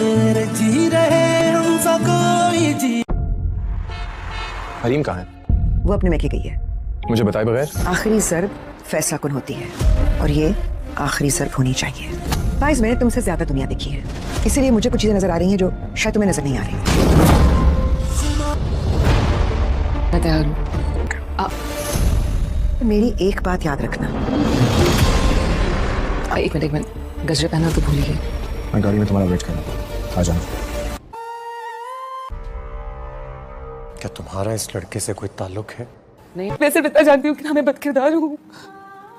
तेरे जी रहे हम सब कोई जी। हरीम कहाँ है? वो अपने मैके गई है। मुझे बताए बगैर? आखिरी ज़र्ब फैसला कुन होती है और ये आखिरी ज़र्ब होनी चाहिए। फाइज, मैंने तुमसे ज्यादा दुनिया देखी है, इसीलिए मुझे कुछ चीजें नजर आ रही हैं जो शायद तुम्हें नजर नहीं आ रही। मेरी एक बात याद रखना। एक मिनट गजरे पहना तो भूल गई। मैं गाड़ी में तुम्हारा वेट कर रहा हूँ, आ जाना। क्या तुम्हारा इस लड़के से कोई ताल्लुक है? नहीं, मैं सिर्फ इतना जानती हूँ कि मैं बदकिरदार हूँ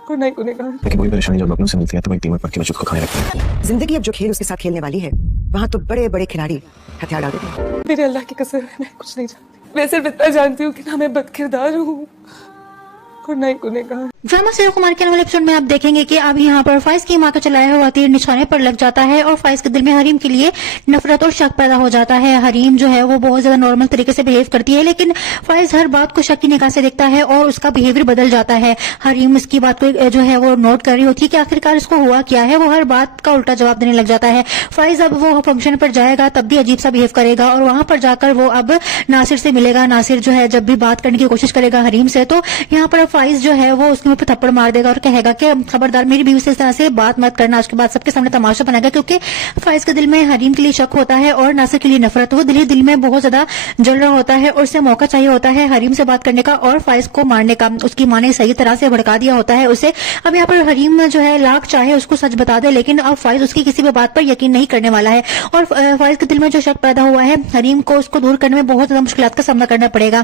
और नहीं गुनहगार। लेकिन वही परेशानी जब अपनों से मिलती है तो वही कीमत पर के को खाने लगती है। जिंदगी अब जो खेल उसके साथ खेलने वाली है, वहाँ तो बड़े बड़े खिलाड़ी हथियार डाल देते हैं। मेरे अल्लाह की कसम है, मैं कुछ नहीं जानती। मैं सिर्फ इतना जानती हूँ कि मैं बदकिरदार हूँ और नहीं गुनहगार। ड्रामा सीरियल कुमार के वाले एपिसोड में आप देखेंगे कि अब यहाँ पर फाइज की माँ का चलाया हुआ तीर निशाने पर लग जाता है और फाइज के दिल में हरीम के लिए नफरत और शक पैदा हो जाता है। हरीम जो है वो बहुत ज्यादा नॉर्मल तरीके से बिहेव करती है, लेकिन फाइज हर बात को शक की निगाह से देखता है और उसका बिहेवियर बदल जाता है। हरीम इसकी बात को जो है वो नोट कर रही होती है कि आखिरकार इसको हुआ क्या है। वो हर बात का उल्टा जवाब देने लग जाता है। फाइज अब वो फंक्शन पर जाएगा तब भी अजीब सा बिहेव करेगा और वहां पर जाकर वो अब नासिर से मिलेगा। नासिर जो है जब भी बात करने की कोशिश करेगा हरीम से, तो यहाँ पर फाइज जो है वो उसके मुंह पे थप्पड़ मार देगा और कहेगा कि खबरदार मेरी बीवी से इस तरह से बात मत करना। उसके बाद सबके सामने तमाशा बनाएगा, क्योंकि फाइज के दिल में हरीम के लिए शक होता है और नासिर के लिए नफरत। वो दिल में बहुत ज्यादा जल रहा होता है और उसे मौका चाहिए होता है हरीम से बात करने का और फाइज को मारने का। उसकी माँ ने सही तरह से भड़का दिया होता है उसे। अब यहाँ पर हरीम जो है लाख चाहे उसको सच बता दे, लेकिन अब फाइज उसकी किसी भी बात पर यकीन नहीं करने वाला है और फाइज के दिल में जो शक पैदा हुआ है हरीम को उसको दूर करने में बहुत ज्यादा मुश्किलात का सामना करना पड़ेगा।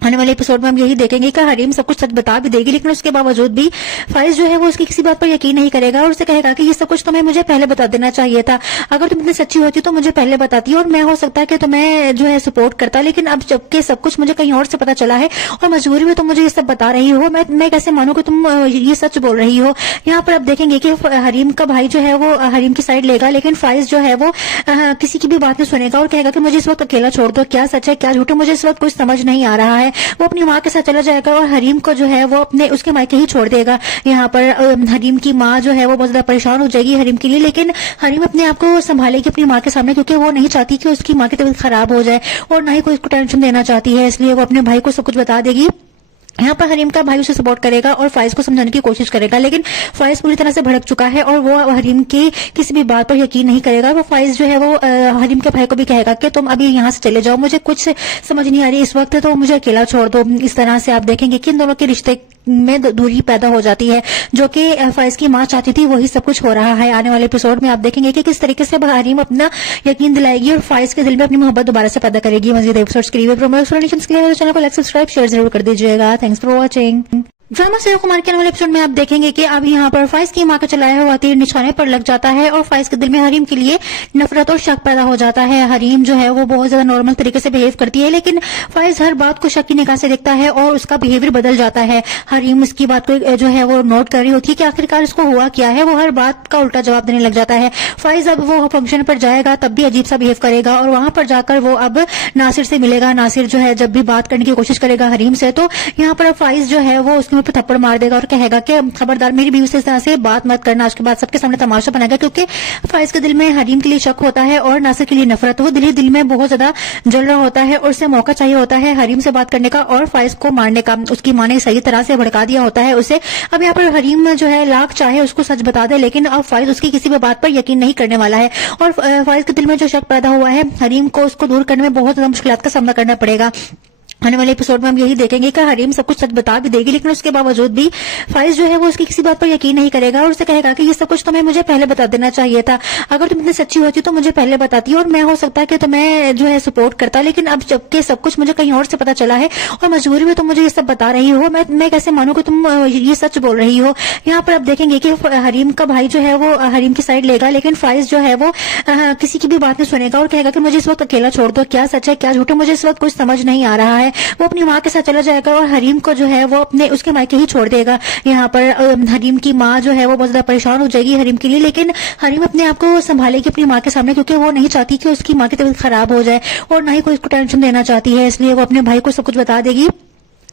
आने वाले एपिसोड में हम यही देखेंगे कि हरीम सब कुछ सच बता भी देगी, लेकिन उसके बावजूद भी फाइज जो है वो उसकी किसी बात पर यकीन नहीं करेगा और उसे कहेगा कि ये सब कुछ तुम्हें मुझे पहले बता देना चाहिए था। अगर तुम इतनी सच्ची होती तो मुझे पहले बताती और मैं हो सकता है कि तुम्हें जो है सपोर्ट करता, लेकिन अब जबकि सब कुछ मुझे कहीं और से पता चला है और मजबूरी में तुम मुझे ये सब बता रही हो, मैं कैसे मानूं कि तुम ये सच बोल रही हो। यहाँ पर अब देखेंगे कि हरीम का भाई जो है वो हरीम की साइड लेगा, लेकिन फाइज जो है वो किसी की भी बात नहीं सुनेगा और कहेगा कि मुझे इस वक्त अकेला छोड़ दो। क्या सच है क्या झूठ है मुझे इस वक्त कुछ समझ नहीं आ रहा है। वो अपनी माँ के साथ चला जाएगा और हरीम को जो है वो अपने उसके मायके ही छोड़ देगा। यहाँ पर हरीम की माँ जो है वो बहुत ज्यादा परेशान हो जाएगी हरीम के लिए, लेकिन हरीम अपने आप को संभालेगी अपनी माँ के सामने, क्योंकि वो नहीं चाहती कि उसकी माँ की तबीयत खराब हो जाए और ना ही कोई उसको टेंशन देना चाहती है, इसलिए वो अपने भाई को सब कुछ बता देगी। यहाँ पर हरीम का भाई उसे सपोर्ट करेगा और फाइज को समझाने की कोशिश करेगा, लेकिन फाइज पूरी तरह से भड़क चुका है और वो हरीम की किसी भी बात पर यकीन नहीं करेगा। वो फाइज जो है वो हरीम के भाई को भी कहेगा कि तुम अभी यहाँ से चले जाओ, मुझे कुछ समझ नहीं आ रही इस वक्त, तो मुझे अकेला छोड़ दो। इस तरह से आप देखेंगे कि इन दोनों के रिश्ते में दूरी पैदा हो जाती है, जो कि फाइज की माँ चाहती थी वही सब कुछ हो रहा है। आने वाले एपिसोड में आप देखेंगे कि किस तरीके से हरीम अपना यकीन दिलाएगी और फाइज के दिल में अपनी मोहब्बत दोबारा से पैदा करेगी। मजीद एपिसोड्स के लिए चैनल को लाइक सब्सक्राइब शेयर जरूर कर दीजिएगा। Thanks for watching. Drama serial Kumar के वाले एपिसोड में आप देखेंगे कि अब यहाँ पर फाइज की माँ का चलाया हुआ तीर निशाने पर लग जाता है और फाइज के दिल में हरीम के लिए नफरत और शक पैदा हो जाता है। हरीम जो है वो बहुत ज्यादा नॉर्मल तरीके से बिहेव करती है, लेकिन फाइज हर बात को शक की निगाह से देखता है और उसका बिहेवियर बदल जाता है। हरीम इसकी बात को जो है वो नोट कर रही होती है कि आखिरकार इसको हुआ क्या है। वो हर बात का उल्टा जवाब देने लग जाता है। फाइज अब वो फंक्शन पर जाएगा तब भी अजीब सा बिहेव करेगा और वहां पर जाकर वो अब नासिर से मिलेगा। नासिर जो है जब भी बात करने की कोशिश करेगा हरीम से, तो यहाँ पर फाइज जो है वो उसके मुंह पे थप्पड़ मार देगा और कहेगा कि खबरदार मेरी बीवी से इस तरह से बात मत करना। उसके बाद सबके सामने तमाशा बनाएगा, क्योंकि फाइज के दिल में हरीम के लिए शक होता है और नासिर के लिए नफरत। वो दिल में बहुत ज्यादा जल रहा होता है और उसे मौका चाहिए होता है हरीम से बात करने का और फाइज को मारने का। उसकी माँ ने सही तरह से भड़का दिया होता है उसे। अब यहाँ पर हरीम जो है लाख चाहे उसको सच बता दे, लेकिन अब फाइज उसकी किसी भी बात पर यकीन नहीं करने वाला है और फाइज के दिल में जो शक पैदा हुआ है हरीम को उसको दूर करने में बहुत ज्यादा मुश्किलात का सामना करना पड़ेगा। आने वाले एपिसोड में हम यही देखेंगे कि हरीम सब कुछ सच बता भी देगी, लेकिन उसके बावजूद भी फाइज जो है वो उसकी किसी बात पर यकीन नहीं करेगा और उसे कहेगा कि ये सब कुछ तुम्हें मुझे पहले बता देना चाहिए था। अगर तुम इतनी सच्ची होती तो मुझे पहले बताती और मैं हो सकता है कि तुम्हें जो है सपोर्ट करता, लेकिन अब जबकि सब कुछ मुझे कहीं और से पता चला है और मजबूरी में तुम मुझे ये सब बता रही हो, मैं कैसे मानूं कि तुम ये सच बोल रही हो। यहाँ पर अब देखेंगे कि हरीम का भाई जो है वो हरीम की साइड लेगा, लेकिन फाइज जो है वो किसी की भी बात नहीं सुनेगा और कहेगा कि मुझे इस वक्त अकेला छोड़ दो। क्या सच है क्या झूठ है मुझे इस वक्त कुछ समझ नहीं आ रहा है। वो अपनी माँ के साथ चला जाएगा और हरीम को जो है वो अपने उसके मायके ही छोड़ देगा। यहाँ पर हरीम की माँ जो है वो बहुत ज्यादा परेशान हो जाएगी हरीम के लिए, लेकिन हरीम अपने आप को संभालेगी अपनी माँ के सामने, क्योंकि वो नहीं चाहती कि उसकी माँ की तबीयत खराब हो जाए और ना ही कोई उसको टेंशन देना चाहती है, इसलिए वो अपने भाई को सब कुछ बता देगी।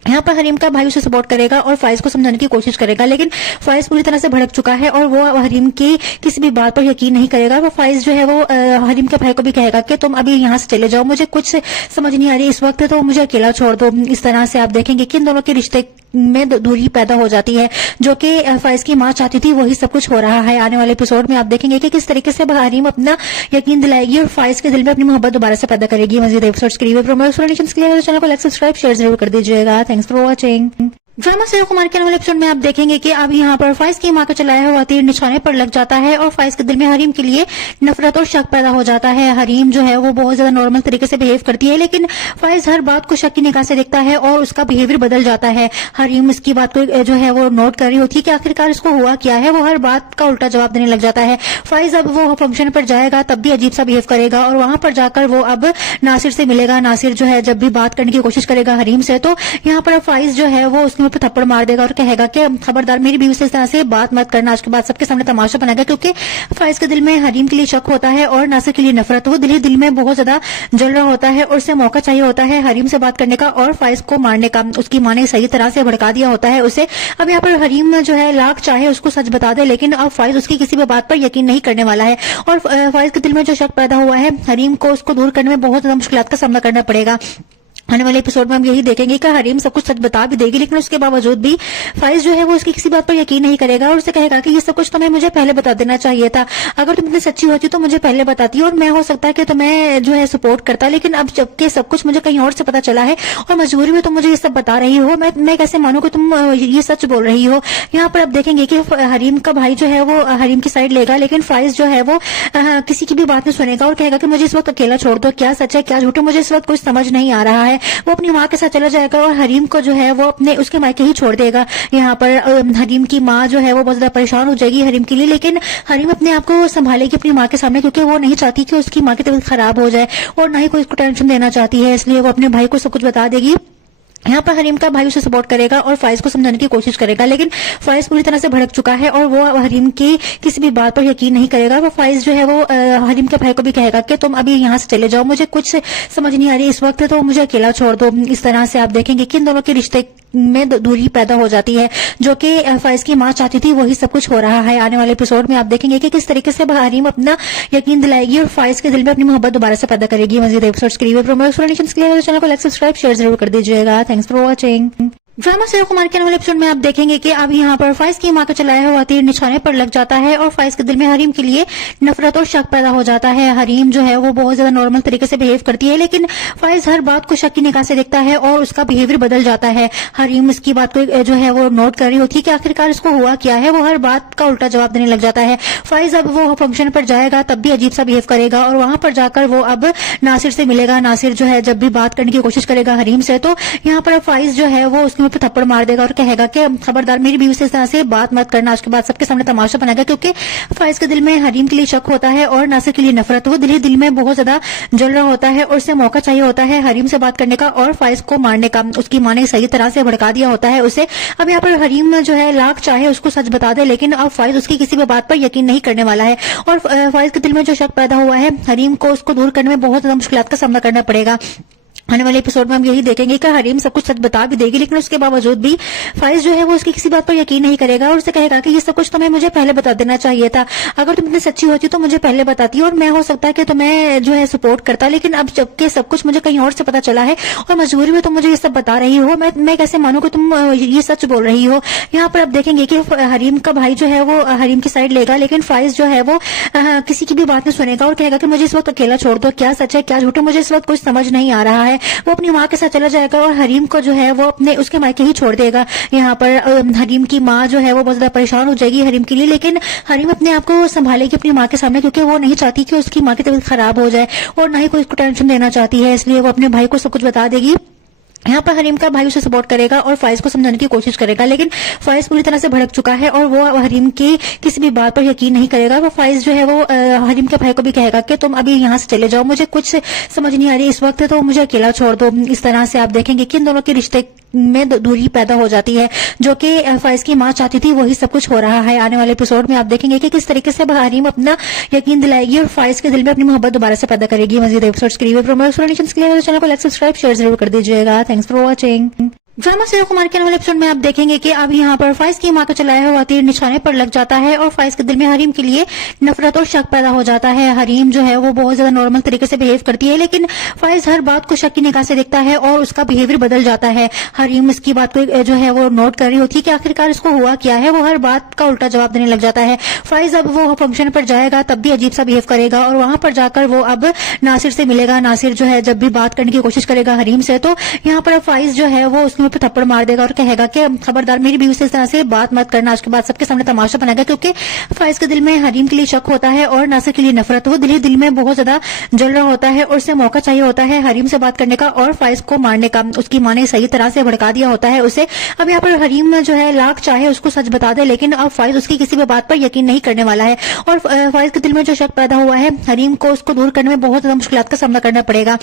यहाँ पर हरीम का भाई उसे सपोर्ट करेगा और फाइज को समझाने की कोशिश करेगा, लेकिन फाइज पूरी तरह से भड़क चुका है और वो हरीम की किसी भी बात पर यकीन नहीं करेगा। वो फाइज जो है वो हरीम के भाई को भी कहेगा कि तुम अभी यहाँ से चले जाओ, मुझे कुछ समझ नहीं आ रही इस वक्त, तो मुझे अकेला छोड़ दो। इस तरह से आप देखेंगे कि इन दोनों के रिश्ते में दूरी पैदा हो जाती है, जो कि फाइज की माँ चाहती थी वही सब कुछ हो रहा है। आने वाले एपिसोड में आप देखेंगे कि किस तरीके से हरीम अपना यकीन दिलाएगी और फाइज के दिल में अपनी मोहब्बत दोबारा से पैदा करेगी। मजीद एपिसोड्स के लिए चैनल को लाइक सब्सक्राइब शेयर जरूर कर दीजिएगा। Thanks for watching. Drama serial Kumar के नए एपिसोड में आप देखेंगे कि अब यहाँ पर फाइज की माँ का चलाया हुआ तीर निशाने पर लग जाता है और फाइज के दिल में हरीम के लिए नफरत और शक पैदा हो जाता है। हरीम जो है वो बहुत ज्यादा नॉर्मल तरीके से बिहेव करती है, लेकिन फाइज हर बात को शक की निगाह से देखता है और उसका बिहेवियर बदल जाता है। हरीम इसकी बात को जो है वो नोट कर रही होती है कि आखिरकार इसको हुआ क्या है, वो हर बात का उल्टा जवाब देने लग जाता है। फाइज अब वो फंक्शन पर जाएगा तब भी अजीब सा बिहेव करेगा और वहां पर जाकर वो अब नासिर से मिलेगा। नासिर जो है जब भी बात करने की कोशिश करेगा हरीम से, तो यहाँ पर फाइज जो है वो उसके मुंह पर थप्पड़ मार देगा और कहेगा कि खबरदार मेरी बीवी से इस तरह से बात मत करना, आज के बाद सबके सामने तमाशा बनाएगा। क्योंकि फाइज के दिल में हरीम के लिए शक होता है और नासिर के लिए नफरत। वो दिल ही दिल में बहुत ज्यादा जल रहा होता है और उसे मौका चाहिए होता है हरीम से बात करने का और फाइज को मारने का। उसकी मां ने सही तरह से भड़का दिया होता है उसे। अब यहाँ पर हरीम जो है लाख चाहे उसको सच बता दे, लेकिन अब फाइज उसकी किसी भी बात पर यकीन नहीं करने वाला है और फाइज के दिल में जो शक पैदा हुआ है हरीम को उसको दूर करने में बहुत ज्यादा मुश्किलात का सामना करना पड़ेगा। आने वाले एपिसोड में हम यही देखेंगे कि हरीम सब कुछ सच बता भी देगी, लेकिन उसके बावजूद भी फाइज जो है वो उसकी किसी बात पर यकीन नहीं करेगा और उसे कहेगा कि ये सब कुछ तुम्हें मुझे पहले बता देना चाहिए था। अगर तुम इतनी सच्ची होती तो मुझे पहले बताती और मैं हो सकता है कि तुम्हें जो है सपोर्ट करता, लेकिन अब जबकि सब कुछ मुझे कहीं और से पता चला है और मजबूरी में तुम मुझे ये सब बता रही हो, मैं कैसे मानूं कि तुम ये सच बोल रही हो। यहाँ पर अब देखेंगे कि हरीम का भाई जो है वो हरीम की साइड लेगा, लेकिन फाइज जो है वो किसी की भी बात नहीं सुनेगा और कहेगा कि मुझे इस वक्त अकेला छोड़ दो, क्या सच है क्या झूठ है मुझे इस वक्त कुछ समझ नहीं आ रहा है। वो अपनी माँ के साथ चला जाएगा और हरीम को जो है वो अपने उसके मायके ही छोड़ देगा। यहाँ पर हरीम की माँ जो है वो बहुत ज्यादा परेशान हो जाएगी हरीम के लिए, लेकिन हरीम अपने आप को संभालेगी अपनी माँ के सामने, क्योंकि वो नहीं चाहती कि उसकी माँ की तबीयत खराब हो जाए और ना ही कोई इसको टेंशन देना चाहती है, इसलिए वो अपने भाई को सब कुछ बता देगी। यहाँ पर हरीम का भाई उसे सपोर्ट करेगा और फाइज को समझाने की कोशिश करेगा, लेकिन फाइज पूरी तरह से भड़क चुका है और वो हरीम की किसी भी बात पर यकीन नहीं करेगा। वो फाइज जो है वो हरीम के भाई को भी कहेगा कि तुम अभी यहाँ से चले जाओ, मुझे कुछ समझ नहीं आ रही इस वक्त, तो मुझे अकेला छोड़ दो। इस तरह से आप देखेंगे कि इन दोनों के रिश्ते में दूरी पैदा हो जाती है, जो कि फाइज की माँ चाहती थी वही सब कुछ हो रहा है। आने वाले एपिसोड में आप देखेंगे कि किस तरीके से हरीम अपना यकीन दिलाएगी और फाइज के दिल में अपनी मोहब्बत दोबारा से पैदा करेगी। मजीद एपिसोड्स के लिए चैनल को लाइक सब्सक्राइब शेयर जरूर कर दीजिएगा। Thanks for watching. Drama serial Kumar के नए एपिसोड में आप देखेंगे कि अब यहाँ पर फाइज की माँ का चलाया हुआ तीर निशाने पर लग जाता है और फाइज के दिल में हरीम के लिए नफरत और शक पैदा हो जाता है। हरीम जो है वो बहुत ज्यादा नॉर्मल तरीके से बिहेव करती है, लेकिन फाइज हर बात को शक की निगाह से देखता है और उसका बिहेवियर बदल जाता है। हरीम इसकी बात को जो है वो नोट कर रही होती है कि आखिरकार इसको हुआ क्या है, वो हर बात का उल्टा जवाब देने लग जाता है। फाइज अब वो फंक्शन पर जाएगा तब भी अजीब सा बिहेव करेगा और वहां पर जाकर वो अब नासिर से मिलेगा। नासिर जो है जब भी बात करने की कोशिश करेगा हरीम से, तो यहाँ पर फाइज जो है वो उसके मुंह पर थप्पड़ मार देगा और कहेगा कि खबरदार मेरी बीवी से इस तरह से बात मत करना, आज के बाद सबके सामने तमाशा बनाएगा। क्योंकि फाइज के दिल में हरीम के लिए शक होता है और नासिर के लिए नफरत। वो दिल ही दिल में बहुत ज्यादा जल रहा होता है और उसे मौका चाहिए होता है हरीम से बात करने का और फाइज को मारने का। उसकी मां ने सही तरह से भड़का दिया होता है उसे। अब यहाँ पर हरीम जो है लाख चाहे उसको सच बता दे, लेकिन अब फाइज उसकी किसी भी बात पर यकीन नहीं करने वाला है और फाइज के दिल में जो शक पैदा हुआ है हरीम को उसको दूर करने में बहुत ज्यादा मुश्किलात का सामना करना पड़ेगा। आने वाले एपिसोड में हम यही देखेंगे कि हरीम सब कुछ सच बता भी देगी, लेकिन उसके बावजूद भी फाइज जो है वो उसकी किसी बात पर यकीन नहीं करेगा और उसे कहेगा कि ये सब कुछ तुम्हें मुझे पहले बता देना चाहिए था। अगर तुम इतनी सच्ची होती तो मुझे पहले बताती और मैं हो सकता है कि तुम्हें जो है सपोर्ट करता, लेकिन अब जबकि सब कुछ मुझे कहीं और से पता चला है और मजबूरी में तुम मुझे ये सब बता रही हो, मैं कैसे मानूं कि तुम ये सच बोल रही हो। यहाँ पर अब देखेंगे कि हरीम का भाई जो है वो हरीम की साइड लेगा, लेकिन फाइज जो है वो किसी की भी बात नहीं सुनेगा और कहेगा कि मुझे इस वक्त अकेला छोड़ दो, क्या सच है क्या झूठ है मुझे इस वक्त कुछ समझ नहीं आ रहा है। वो अपनी माँ के साथ चला जाएगा और हरीम को जो है वो अपने उसके मायके ही छोड़ देगा। यहाँ पर हरीम की माँ जो है वो बहुत ज्यादा परेशान हो जाएगी हरीम के लिए, लेकिन हरीम अपने आप को संभालेगी अपनी माँ के सामने, क्योंकि वो नहीं चाहती कि उसकी माँ की तबीयत खराब हो जाए और ना ही कोई इसको टेंशन देना चाहती है, इसलिए वो अपने भाई को सब कुछ बता देगी। यहाँ पर हरीम का भाई उसे सपोर्ट करेगा और फाइज को समझाने की कोशिश करेगा, लेकिन फाइज पूरी तरह से भड़क चुका है और वो हरीम की किसी भी बात पर यकीन नहीं करेगा। वो फाइज जो है वो हरीम के भाई को भी कहेगा कि तुम अभी यहाँ से चले जाओ, मुझे कुछ समझ नहीं आ रही इस वक्त, तो मुझे अकेला छोड़ दो। इस तरह से आप देखेंगे कि इन दोनों के रिश्ते में दूरी पैदा हो जाती है, जो कि फाइज की माँ चाहती थी वही सब कुछ हो रहा है। आने वाले एपिसोड में आप देखेंगे कि किस तरीके से हरीम अपना यकीन दिलाएगी और फाइज के दिल में अपनी मोहब्बत दोबारा से पैदा करेगी। मजीद एपिसोड्स के लिए चैनल को लाइक सब्सक्राइब शेयर जरूर कर दीजिएगा। Thanks for watching. Drama serial Kumar के नए एपिसोड में आप देखेंगे कि अब यहाँ पर फाइज की मां का चलाया हुआ तीर निशाने पर लग जाता है और फाइज के दिल में हरीम के लिए नफरत और शक पैदा हो जाता है। हरीम जो है वो बहुत ज्यादा नॉर्मल तरीके से बिहेव करती है, लेकिन फाइज हर बात को शक की निगाह से देखता है और उसका बिहेवियर बदल जाता है। हरीम इसकी बात को जो है वो नोट कर रही होती है कि आखिरकार इसको हुआ क्या है। वो हर बात का उल्टा जवाब देने लग जाता है। फाइज अब वो फंक्शन पर जाएगा तब भी अजीब सा बिहेव करेगा और वहां पर जाकर वो अब नासिर से मिलेगा। नासिर जो है जब भी बात करने की कोशिश करेगा हरीम से, तो यहाँ पर फाइज जो है वो उसके मुंह पे थप्पड़ मार देगा और कहेगा कि खबरदार मेरी बीवी से इस तरह से बात मत करना। आज के बाद सबके सामने तमाशा बनाएगा, क्योंकि फाइज के दिल में हरीम के लिए शक होता है और नासिर के लिए नफरत। वो दिल में बहुत ज्यादा जल रहा होता है और उसे मौका चाहिए होता है हरीम से बात करने का और फाइज को मारने का। उसकी मां ने सही तरह से भड़का दिया होता है उसे। अब यहाँ पर हरीम जो है लाख चाहे उसको सच बता दे, लेकिन अब फाइज उसकी किसी भी बात पर यकीन नहीं करने वाला है और फाइज के दिल में जो शक पैदा हुआ है हरीम को उसको दूर करने में बहुत ज्यादा मुश्किलात का सामना करना पड़ेगा।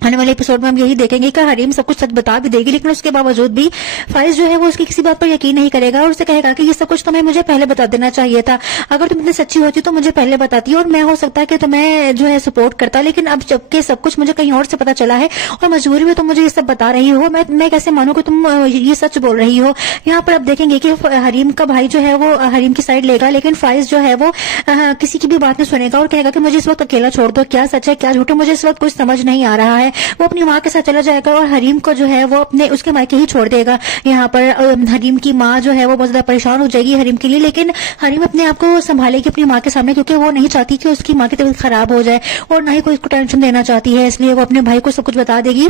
आने वाले एपिसोड में हम यही देखेंगे कि हरीम सब कुछ सच बता भी देगी, लेकिन उसके बावजूद भी फाइज जो है वो उसकी किसी बात पर यकीन नहीं करेगा और उसे कहेगा कि ये सब कुछ तुम्हें मुझे पहले बता देना चाहिए था। अगर तुम इतनी सच्ची होती तो मुझे पहले बताती और मैं हो सकता है कि तुम्हें जो है सपोर्ट करता, लेकिन अब जबकि सब कुछ मुझे कहीं और से पता चला है और मजबूरी में तुम मुझे ये सब बता रही हो, मैं कैसे मानूं कि तुम ये सच बोल रही हो। यहाँ पर अब देखेंगे कि हरीम का भाई जो है वो हरीम की साइड लेगा, लेकिन फाइज जो है वो किसी की भी बात नहीं सुनेगा और कहेगा कि मुझे इस वक्त अकेला छोड़ दो। क्या सच है क्या झूठ है मुझे इस वक्त कुछ समझ नहीं आ रहा है। वो अपनी माँ के साथ चला जाएगा और हरीम को जो है वो अपने उसके मायके ही छोड़ देगा। यहाँ पर हरीम की माँ जो है वो बहुत ज्यादा परेशान हो जाएगी हरीम के लिए, लेकिन हरीम अपने आप को संभालेगी अपनी माँ के सामने, क्योंकि वो नहीं चाहती कि उसकी माँ की तबीयत खराब हो जाए और ना ही कोई उसको टेंशन देना चाहती है, इसलिए वो अपने भाई को सब कुछ बता देगी।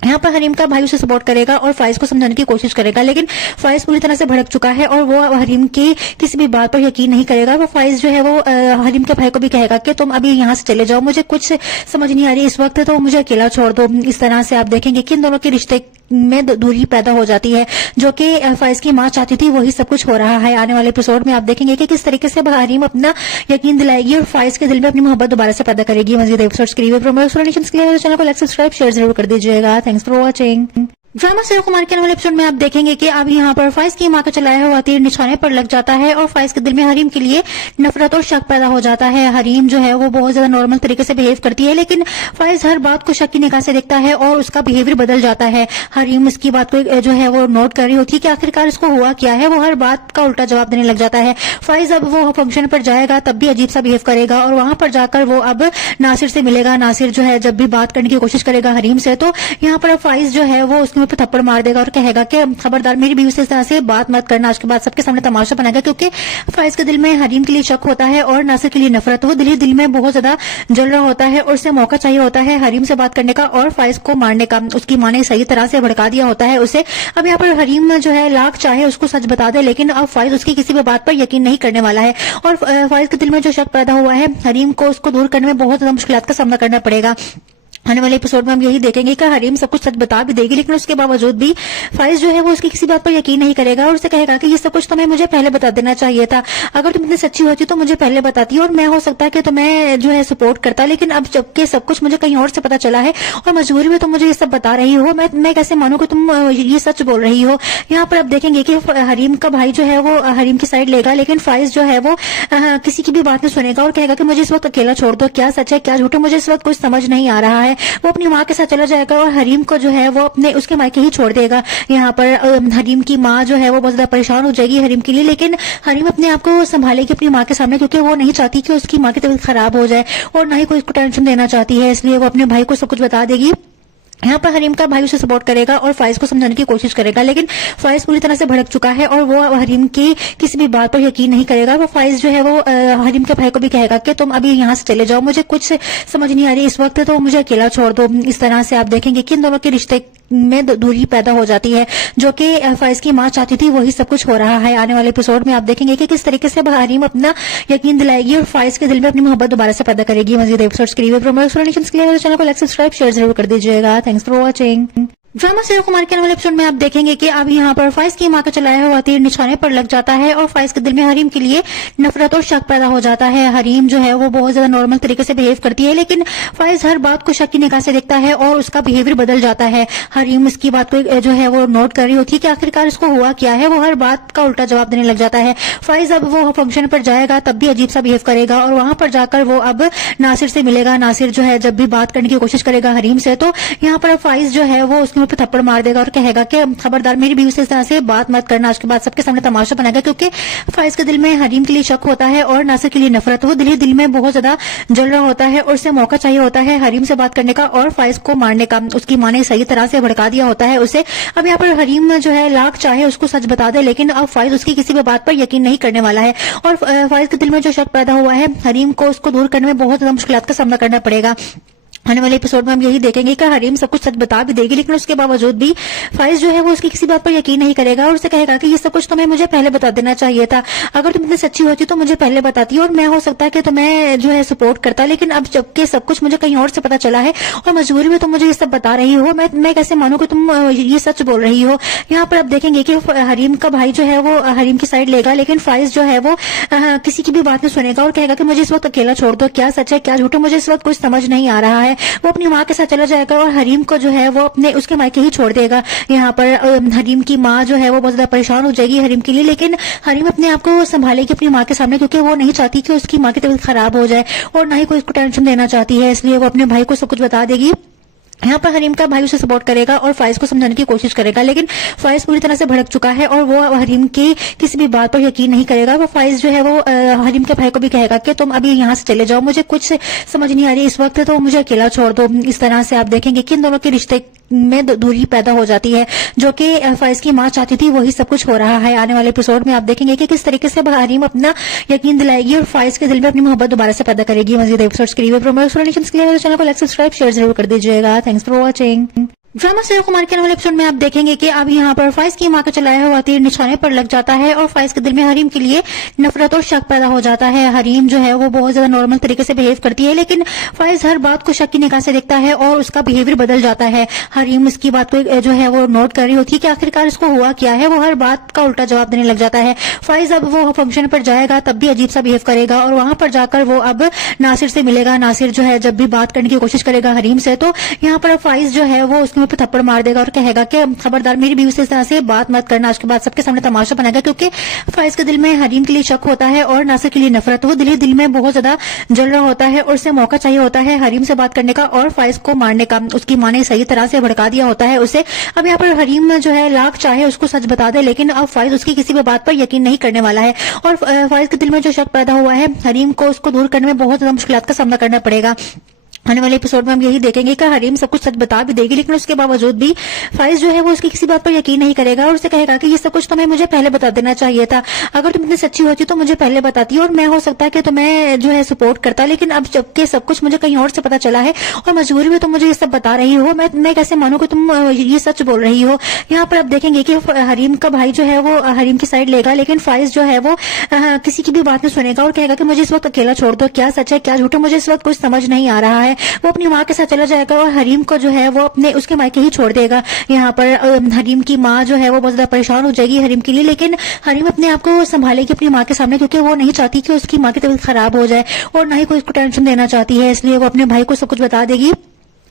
यहाँ पर हरीम का भाई उसे सपोर्ट करेगा और फाइज को समझाने की कोशिश करेगा, लेकिन फाइज पूरी तरह से भड़क चुका है और वो हरीम की किसी भी बात पर यकीन नहीं करेगा। वो फाइज जो है वो हरीम के भाई को भी कहेगा कि तुम अभी यहाँ से चले जाओ, मुझे कुछ समझ नहीं आ रही इस वक्त, तो मुझे अकेला छोड़ दो। इस तरह से आप देखेंगे कि इन दोनों के रिश्ते में दूरी पैदा हो जाती है, जो कि फाइज की मां चाहती थी वही सब कुछ हो रहा है। आने वाले एपिसोड में आप देखेंगे कि किस तरीके से हरीम अपना यकीन दिलाएगी और फाइज के दिल में अपनी मोहब्बत दोबारा से पैदा करेगी। मजीद एपिसोड्स के लिए चैनल को लाइक सब्सक्राइब शेयर जरूर कर दीजिएगा। Thanks for watching. Drama serial Kumar के नए एपिसोड में आप देखेंगे कि अब यहाँ पर फाइज की मां का चलाया हुआ तीर निशाने पर लग जाता है और फाइज के दिल में हरीम के लिए नफरत और शक पैदा हो जाता है। हरीम जो है वो बहुत ज्यादा नॉर्मल तरीके से बिहेव करती है, लेकिन फाइज हर बात को शक की निगाह से देखता है और उसका बिहेवियर बदल जाता है। हरीम इसकी बात को जो है वो नोट कर रही होती है कि आखिरकार इसको हुआ क्या है। वो हर बात का उल्टा जवाब देने लग जाता है। फाइज अब वो फंक्शन पर जाएगा तब भी अजीब सा बिहेव करेगा और वहां पर जाकर वो अब नासिर से मिलेगा। नासिर जो है जब भी बात करने की कोशिश करेगा हरीम से, तो यहाँ पर फाइज जो है वो उसके मुंह पे थप्पड़ मार देगा और कहेगा कि खबरदार मेरी बीवी से इस तरह से बात मत करना। आज के बाद सबके सामने तमाशा बनाएगा, क्योंकि फाइज के दिल में हरीम के लिए शक होता है और नासिर के लिए नफरत। वो दिल में बहुत ज्यादा जल रहा होता है और उसे मौका चाहिए होता है हरीम से बात करने का और फाइज को मारने का। उसकी मां ने सही तरह से भड़का दिया होता है उसे। अब यहाँ पर हरीम जो है लाख चाहे उसको सच बता दे, लेकिन अब फाइज उसकी किसी भी बात पर यकीन नहीं करने वाला है और फाइज के दिल में जो शक पैदा हुआ है हरीम को उसको दूर करने में बहुत ज्यादा मुश्किलात का सामना करना पड़ेगा। आने वाले एपिसोड में हम यही देखेंगे कि हरीम सब कुछ सच बता भी देगी, लेकिन उसके बावजूद भी फाइज जो है वो उसकी किसी बात पर यकीन नहीं करेगा और उसे कहेगा कि ये सब कुछ तुम्हें मुझे पहले बता देना चाहिए था। अगर तुम इतनी सच्ची होती तो मुझे पहले बताती और मैं हो सकता है कि तुम्हें जो है सपोर्ट करता, लेकिन अब जबकि सब कुछ मुझे कहीं और से पता चला है और मजबूरी में तुम मुझे ये सब बता रही हो, मैं कैसे मानूं कि तुम ये सच बोल रही हो। यहाँ पर अब देखेंगे कि हरीम का भाई जो है वो हरीम की साइड लेगा, लेकिन फाइज जो है वो किसी की भी बात नहीं सुनेगा और कहेगा कि मुझे इस वक्त अकेला छोड़ दो। क्या सच है क्या झूठ है मुझे इस वक्त कुछ समझ नहीं आ रहा है। वो अपनी माँ के साथ चला जाएगा और हरीम को जो है वो अपने उसके मायके ही छोड़ देगा। यहाँ पर हरीम की माँ जो है वो बहुत ज्यादा परेशान हो जाएगी हरीम के लिए, लेकिन हरीम अपने आप को संभालेगी अपनी माँ के सामने, क्योंकि वो नहीं चाहती कि उसकी माँ की तबीयत खराब हो जाए और ना ही कोई उसको टेंशन देना चाहती है, इसलिए वो अपने भाई को सब कुछ बता देगी। यहाँ पर हरीम का भाई उसे सपोर्ट करेगा और फाइज को समझाने की कोशिश करेगा, लेकिन फाइज पूरी तरह से भड़क चुका है और वो हरीम की किसी भी बात पर यकीन नहीं करेगा। वो फाइज जो है वो हरीम के भाई को भी कहेगा कि तुम अभी यहाँ से चले जाओ, मुझे कुछ समझ नहीं आ रही इस वक्त, तो मुझे अकेला छोड़ दो। इस तरह से आप देखेंगे कि इन दोनों के रिश्ते में दूरी पैदा हो जाती है, जो कि फाइज की मां चाहती थी वही सब कुछ हो रहा है। आने वाले एपिसोड में आप देखेंगे कि किस तरीके से हरीम अपना यकीन दिलाएगी और फाइज के दिल में अपनी मोहब्बत दोबारा से पैदा करेगी। मजीद एपिसोड्स के लिए चैनल को लाइक सब्सक्राइब शेयर जरूर कर दीजिएगा। Thanks for watching. Drama serial Kumar के नए एपिसोड में आप देखेंगे कि अब यहाँ पर फाइज की मां का चलाया हुआ तीर निशाने पर लग जाता है और फाइज के दिल में हरीम के लिए नफरत और शक पैदा हो जाता है। हरीम जो है वो बहुत ज्यादा नॉर्मल तरीके से बिहेव करती है, लेकिन फाइज हर बात को शक की निगाह से देखता है और उसका बिहेवियर बदल जाता है। हरीम इसकी बात को जो है वो नोट कर रही होती है कि आखिरकार इसको हुआ क्या है। वो हर बात का उल्टा जवाब देने लग जाता है। फाइज अब वो फंक्शन पर जाएगा तब भी अजीब सा बिहेव करेगा और वहां पर जाकर वो अब नासिर से मिलेगा। नासिर जो है जब भी बात करने की कोशिश करेगा हरीम से, तो यहाँ पर फाइज जो है वो उसके मुंह पे थप्पड़ मार देगा और कहेगा कि खबरदार मेरी बीवी से इस तरह से बात मत करना, आज के बाद सबके सामने तमाशा बनाएगा। क्योंकि फाइज के दिल में हरीम के लिए शक होता है और नासिर के लिए नफरत। वो दिल में बहुत ज्यादा जल रहा होता है और उसे मौका चाहिए होता है हरीम से बात करने का और फाइज को मारने का। उसकी माँ ने सही तरह से भड़का दिया होता है उसे। अब यहाँ पर हरीम जो है लाख चाहे उसको सच बता दे, लेकिन अब फाइज उसकी किसी भी बात पर यकीन नहीं करने वाला है। और फाइज के दिल में जो शक पैदा हुआ है, हरीम को उसको दूर करने में बहुत ज्यादा मुश्किलात का सामना करना पड़ेगा। आने वाले एपिसोड में हम यही देखेंगे कि हरीम सब कुछ सच बता भी देगी, लेकिन उसके बावजूद भी फाइज जो है वो उसकी किसी बात पर यकीन नहीं करेगा और उसे कहेगा कि ये सब कुछ तुम्हें मुझे पहले बता देना चाहिए था। अगर तुम इतनी सच्ची होती तो मुझे पहले बताती और मैं हो सकता है कि तुम्हें जो है सपोर्ट करता, लेकिन अब जबकि सब कुछ मुझे कहीं और से पता चला है और मजबूरी में तुम मुझे ये सब बता रही हो, मैं कैसे मानूं कि तुम ये सच बोल रही हो। यहाँ पर अब देखेंगे कि हरीम का भाई जो है वो हरीम की साइड लेगा, लेकिन फाइज जो है वो किसी की भी बात नहीं सुनेगा और कहेगा कि मुझे इस वक्त अकेला छोड़ दो, क्या सच है क्या झूठ है मुझे इस वक्त कुछ समझ नहीं आ रहा है। वो अपनी माँ के साथ चला जाएगा और हरीम को जो है वो अपने उसके मायके ही छोड़ देगा। यहाँ पर हरीम की माँ जो है वो बहुत ज्यादा परेशान हो जाएगी हरीम के लिए, लेकिन हरीम अपने आप को संभालेगी अपनी माँ के सामने, क्योंकि वो नहीं चाहती कि उसकी माँ की तबीयत खराब हो जाए और ना ही कोई उसको टेंशन देना चाहती है, इसलिए वो अपने भाई को सब कुछ बता देगी। यहाँ पर हरीम का भाई उसे सपोर्ट करेगा और फाइज को समझाने की कोशिश करेगा, लेकिन फाइज पूरी तरह से भड़क चुका है और वो हरीम की किसी भी बात पर यकीन नहीं करेगा। वो फाइज जो है वो हरीम के भाई को भी कहेगा कि तुम अभी यहाँ से चले जाओ, मुझे कुछ समझ नहीं आ रही इस वक्त, तो मुझे अकेला छोड़ दो। इस तरह से आप देखेंगे कि इन दोनों के रिश्ते में दूरी पैदा हो जाती है, जो कि फाइज की माँ चाहती थी वही सब कुछ हो रहा है। आने वाले एपिसोड में आप देखेंगे कि किस तरीके से हरीम अपना यकीन दिलाएगी और फाइज के दिल में अपनी मोहब्बत दोबारा से पैदा करेगी। मजीद एपिसोड्स के लिए चैनल को लाइक सब्सक्राइब शेयर जरूर कर दीजिएगा। Thanks for watching. Drama serial Kumar के नए एपिसोड में आप देखेंगे कि अब यहाँ पर फाइज की माँ का चलाया हुआ तीर निशाने पर लग जाता है और फाइज के दिल में हरीम के लिए नफरत और शक पैदा हो जाता है। हरीम जो है वो बहुत ज्यादा नॉर्मल तरीके से बिहेव करती है, लेकिन फाइज हर बात को शक की निगाह से देखता है और उसका बिहेवियर बदल जाता है। हरीम इसकी बात को जो है वो नोट कर रही होती है कि आखिरकार इसको हुआ क्या है, वो हर बात का उल्टा जवाब देने लग जाता है। फाइज अब वो फंक्शन पर जाएगा तब भी अजीब सा बिहेव करेगा और वहां पर जाकर वो अब नासिर से मिलेगा। नासिर जो है जब भी बात करने की कोशिश करेगा हरीम से, तो यहाँ पर फाइज जो है वो उसके मुंह पे थप्पड़ मार देगा और कहेगा कि खबरदार मेरी बीवी से इस तरह से बात मत करना, आज के बाद सबके सामने तमाशा बनाएगा। क्योंकि फाइज के दिल में हरीम के लिए शक होता है और नासिर के लिए नफरत। वो दिल में बहुत ज्यादा जल रहा होता है और उसे मौका चाहिए होता है हरीम से बात करने का और फाइज को मारने का। उसकी माँ ने सही तरह से भड़का दिया होता है उसे। अब यहाँ पर हरीम जो है लाख चाहे उसको सच बता दे, लेकिन अब फाइज उसकी किसी भी बात पर यकीन नहीं करने वाला है। और फाइज के दिल में जो शक पैदा हुआ है, हरीम को उसको दूर करने में बहुत ज्यादा मुश्किलात का सामना करना पड़ेगा। आने वाले एपिसोड में हम यही देखेंगे कि हरीम सब कुछ सच बता भी देगी, लेकिन उसके बावजूद भी फाइज जो है वो उसकी किसी बात पर यकीन नहीं करेगा और उसे कहेगा कि ये सब कुछ तुम्हें मुझे पहले बता देना चाहिए था। अगर तुम इतनी सच्ची होती तो मुझे पहले बताती और मैं हो सकता है कि तुम्हें जो है सपोर्ट करता, लेकिन अब जबकि सब कुछ मुझे कहीं और से पता चला है और मजबूरी में तुम मुझे ये सब बता रही हो, मैं कैसे मानूं कि तुम ये सच बोल रही हो। यहाँ पर अब देखेंगे कि हरीम का भाई जो है वो हरीम की साइड लेगा, लेकिन फाइज जो है वो किसी की भी बात नहीं सुनेगा और कहेगा कि मुझे इस वक्त अकेला छोड़ दो, क्या सच है क्या झूठ है मुझे इस वक्त कुछ समझ नहीं आ रहा है। वो अपनी माँ के साथ चला जाएगा और हरीम को जो है वो अपने उसके मायके ही छोड़ देगा। यहाँ पर हरीम की माँ जो है वो बहुत ज्यादा परेशान हो जाएगी हरीम के लिए, लेकिन हरीम अपने आप को संभालेगी अपनी माँ के सामने, क्योंकि वो नहीं चाहती कि उसकी माँ की तबीयत खराब हो जाए और ना ही कोई उसको टेंशन देना चाहती है, इसलिए वो अपने भाई को सब कुछ बता देगी।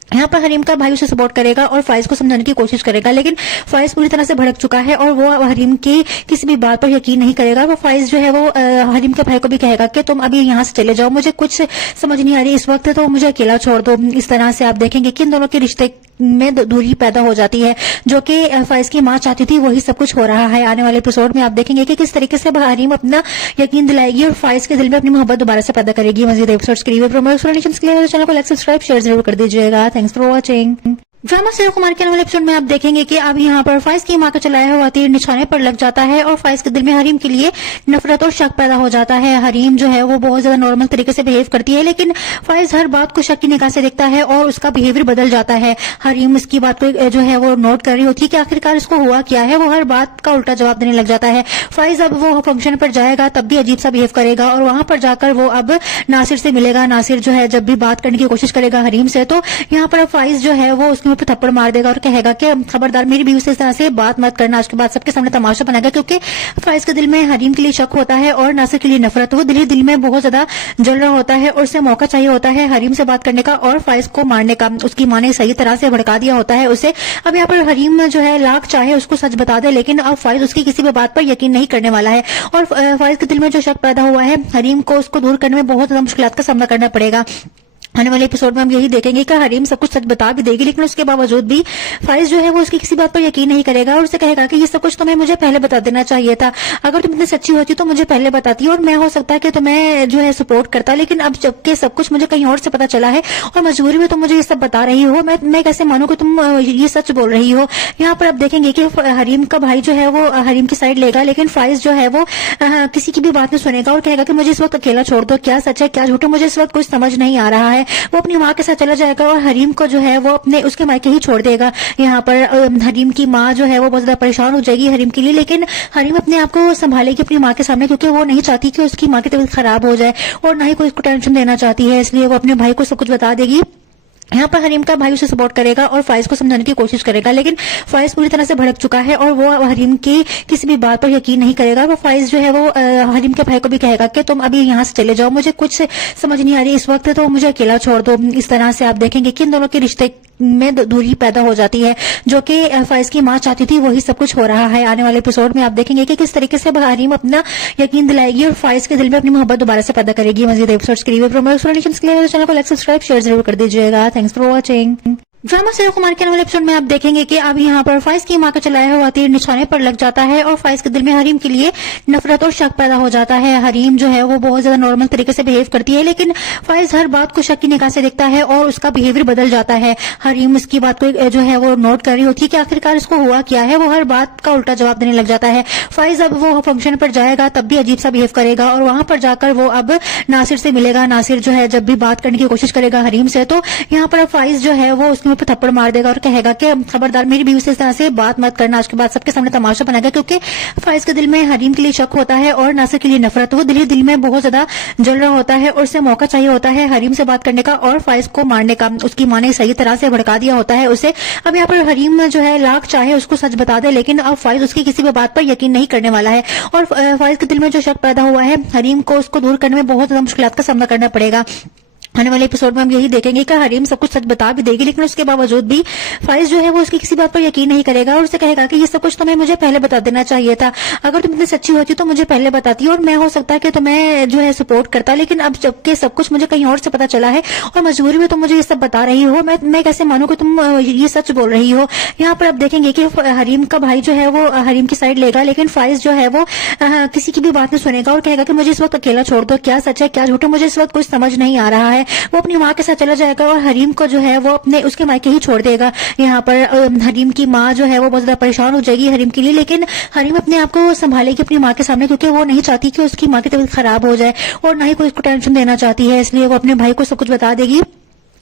यहाँ पर हरीम का भाई उसे सपोर्ट करेगा और फाइज को समझाने की कोशिश करेगा, लेकिन फाइज पूरी तरह से भड़क चुका है और वो हरीम की किसी भी बात पर यकीन नहीं करेगा। वो फाइज जो है वो हरीम के भाई को भी कहेगा कि तुम अभी यहाँ से चले जाओ, मुझे कुछ समझ नहीं आ रही इस वक्त, तो मुझे अकेला छोड़ दो। इस तरह से आप देखेंगे कि इन दोनों के रिश्ते में दूरी पैदा हो जाती है, जो कि फाइज की माँ चाहती थी वही सब कुछ हो रहा है। आने वाले एपिसोड में आप देखेंगे कि किस तरीके से हरीम अपना यकीन दिलाएगी और फाइज के दिल में अपनी मोहब्बत दोबारा से पैदा करेगी। मजीद एपिसोड्स के लिए चैनल को लाइक सब्सक्राइब शेयर जरूर कर दीजिएगा। Thanks for watching. Drama serial Kumar के नए एपिसोड में आप देखेंगे कि अब यहाँ पर फाइज की माँ का चलाया हुआ तीर निशाने पर लग जाता है और फाइज के दिल में हरीम के लिए नफरत और शक पैदा हो जाता है। हरीम जो है वो बहुत ज्यादा नॉर्मल तरीके से बिहेव करती है, लेकिन फाइज हर बात को शक की निगाह से देखता है और उसका बिहेवियर बदल जाता है। हरीम इसकी बात को जो है वो नोट कर रही होती है कि आखिरकार इसको हुआ क्या है, वो हर बात का उल्टा जवाब देने लग जाता है। फाइज अब वो फंक्शन पर जाएगा तब भी अजीब सा बिहेव करेगा और वहां पर जाकर वो अब नासिर से मिलेगा। नासिर जो है जब भी बात करने की कोशिश करेगा हरीम से, तो यहाँ पर फाइज जो है वो उसके मुंह पे थप्पड़ मार देगा और कहेगा कि खबरदार मेरी बीवी से इस तरह से बात मत करना, आज के बाद सबके सामने तमाशा बनाएगा। क्योंकि फाइज के दिल में हरीम के लिए शक होता है और नासिर के लिए नफरत। वो दिल में बहुत ज्यादा जल रहा होता है और उसे मौका चाहिए होता है हरीम से बात करने का और फाइज को मारने का। उसकी माँ ने सही तरह से भड़का दिया होता है उसे। अब यहाँ पर हरीम जो है लाख चाहे उसको सच बता दे, लेकिन अब फाइज उसकी किसी भी बात पर यकीन नहीं करने वाला है। और फाइज के दिल में जो शक पैदा हुआ है, हरीम को उसको दूर करने में बहुत ज्यादा मुश्किलात का सामना करना पड़ेगा। आने वाले एपिसोड में हम यही देखेंगे कि हरीम सब कुछ सच बता भी देगी, लेकिन उसके बावजूद भी फाइज जो है वो उसकी किसी बात पर यकीन नहीं करेगा और उसे कहेगा कि ये सब कुछ तुम्हें मुझे पहले बता देना चाहिए था। अगर तुम इतनी सच्ची होती तो मुझे पहले बताती और मैं हो सकता है कि तुम्हें जो है सपोर्ट करता, लेकिन अब जबकि सब कुछ मुझे कहीं और से पता चला है और मजबूरी में तुम मुझे ये सब बता रही हो, मैं कैसे मानूं कि तुम ये सच बोल रही हो। यहाँ पर अब देखेंगे कि हरीम का भाई जो है वो हरीम की साइड लेगा, लेकिन फाइज जो है वो किसी की भी बात नहीं सुनेगा और कहेगा कि मुझे इस वक्त अकेला छोड़ दो, क्या सच है क्या झूठ है मुझे इस वक्त कुछ समझ नहीं आ रहा है। वो अपनी माँ के साथ चला जाएगा और हरीम को जो है वो अपने उसके मायके ही छोड़ देगा। यहाँ पर हरीम की माँ जो है वो बहुत ज्यादा परेशान हो जाएगी हरीम के लिए, लेकिन हरीम अपने आप को संभालेगी अपनी माँ के सामने, क्योंकि वो नहीं चाहती कि उसकी माँ की तबीयत खराब हो जाए और ना ही कोई उसको टेंशन देना चाहती है, इसलिए वो अपने भाई को सब कुछ बता देगी। यहाँ पर हरीम का भाई उसे सपोर्ट करेगा और फाइज को समझाने की कोशिश करेगा, लेकिन फाइज पूरी तरह से भड़क चुका है और वो हरीम की किसी भी बात पर यकीन नहीं करेगा। वो फाइज जो है वो हरीम के भाई को भी कहेगा कि तुम अभी यहाँ से चले जाओ, मुझे कुछ समझ नहीं आ रही इस वक्त, तो मुझे अकेला छोड़ दो। इस तरह से आप देखेंगे कि इन दोनों के रिश्ते में दूरी पैदा हो जाती है, जो कि फाइज की माँ चाहती थी वही सब कुछ हो रहा है। आने वाले एपिसोड में आप देखेंगे कि किस तरीके से हरीम अपना यकीन दिलाएगी और फाइज के दिल में अपनी मोहब्बत दोबारा से पैदा करेगी। मजीद एपिसोड्स के लिए चैनल को लाइक सब्सक्राइब शेयर जरूर कर दीजिएगा। Thanks for watching. Drama serial Kumar के वाले एपिसोड में आप देखेंगे कि अब यहाँ पर फाइज की माँ का चलाया हुआ तीर निशाने पर लग जाता है और फाइज के दिल में हरीम के लिए नफरत और शक पैदा हो जाता है। हरीम जो है वो बहुत ज्यादा नॉर्मल तरीके से बिहेव करती है, लेकिन फाइज हर बात को शक की निगाह से देखता है और उसका बिहेवियर बदल जाता है। हरीम उसकी बात को जो है वो नोट कर रही होती है कि आखिरकार इसको हुआ क्या है, वो हर बात का उल्टा जवाब देने लग जाता है। फाइज अब वो फंक्शन पर जाएगा तब भी अजीब सा बिहेव करेगा और वहां पर जाकर वो अब नासिर से मिलेगा। नासिर जो है जब भी बात करने की कोशिश करेगा हरीम से, तो यहाँ पर फाइज जो है वो उसके मुंह पर थप्पड़ मार देगा और कहेगा कि खबरदार मेरी बीवी से इस तरह से बात मत करना, आज के बाद सबके सामने तमाशा बनाएगा, क्योंकि फाइज के दिल में हरीम के लिए शक होता है और नासिर के लिए नफरत। वो दिल में बहुत ज्यादा जल रहा होता है और उसे मौका चाहिए होता है हरीम से बात करने का और फाइज को मारने का। उसकी माँ ने सही तरह से भड़का दिया होता है उसे। अब यहाँ पर हरीम जो है लाख चाहे उसको सच बता दे, लेकिन अब फाइज उसकी किसी भी बात पर यकीन नहीं करने वाला है और फाइज के दिल में जो शक पैदा हुआ है हरीम को उसको दूर करने में बहुत ज्यादा मुश्किलात का सामना करना पड़ेगा। आने वाले एपिसोड में हम यही देखेंगे कि हरीम सब कुछ सच बता भी देगी, लेकिन उसके बावजूद भी फाइज जो है वो उसकी किसी बात पर यकीन नहीं करेगा और उसे कहेगा कि ये सब कुछ तुम्हें मुझे पहले बता देना चाहिए था। अगर तुम इतनी सच्ची होती तो मुझे पहले बताती और मैं हो सकता है कि तुम्हें जो है सपोर्ट करता, लेकिन अब जबकि सब कुछ मुझे कहीं और से पता चला है और मजबूरी में तुम मुझे ये सब बता रही हो, मैं कैसे मानूं कि तुम ये सच बोल रही हो। यहाँ पर अब देखेंगे कि हरीम का भाई जो है वो हरीम की साइड लेगा, लेकिन फाइज जो है वो किसी की भी बात नहीं सुनेगा और कहेगा कि मुझे इस वक्त अकेला छोड़ दो, क्या सच है क्या झूठ है मुझे इस वक्त कुछ समझ नहीं आ रहा है। वो अपनी माँ के साथ चला जाएगा और हरीम को जो है वो अपने उसके मायके ही छोड़ देगा। यहाँ पर हरीम की माँ जो है वो बहुत ज्यादा परेशान हो जाएगी हरीम के लिए, लेकिन हरीम अपने आप को संभालेगी अपनी माँ के सामने, क्योंकि वो नहीं चाहती कि उसकी माँ की तबीयत खराब हो जाए और ना ही कोई उसको टेंशन देना चाहती है, इसलिए वो अपने भाई को सब कुछ बता देगी।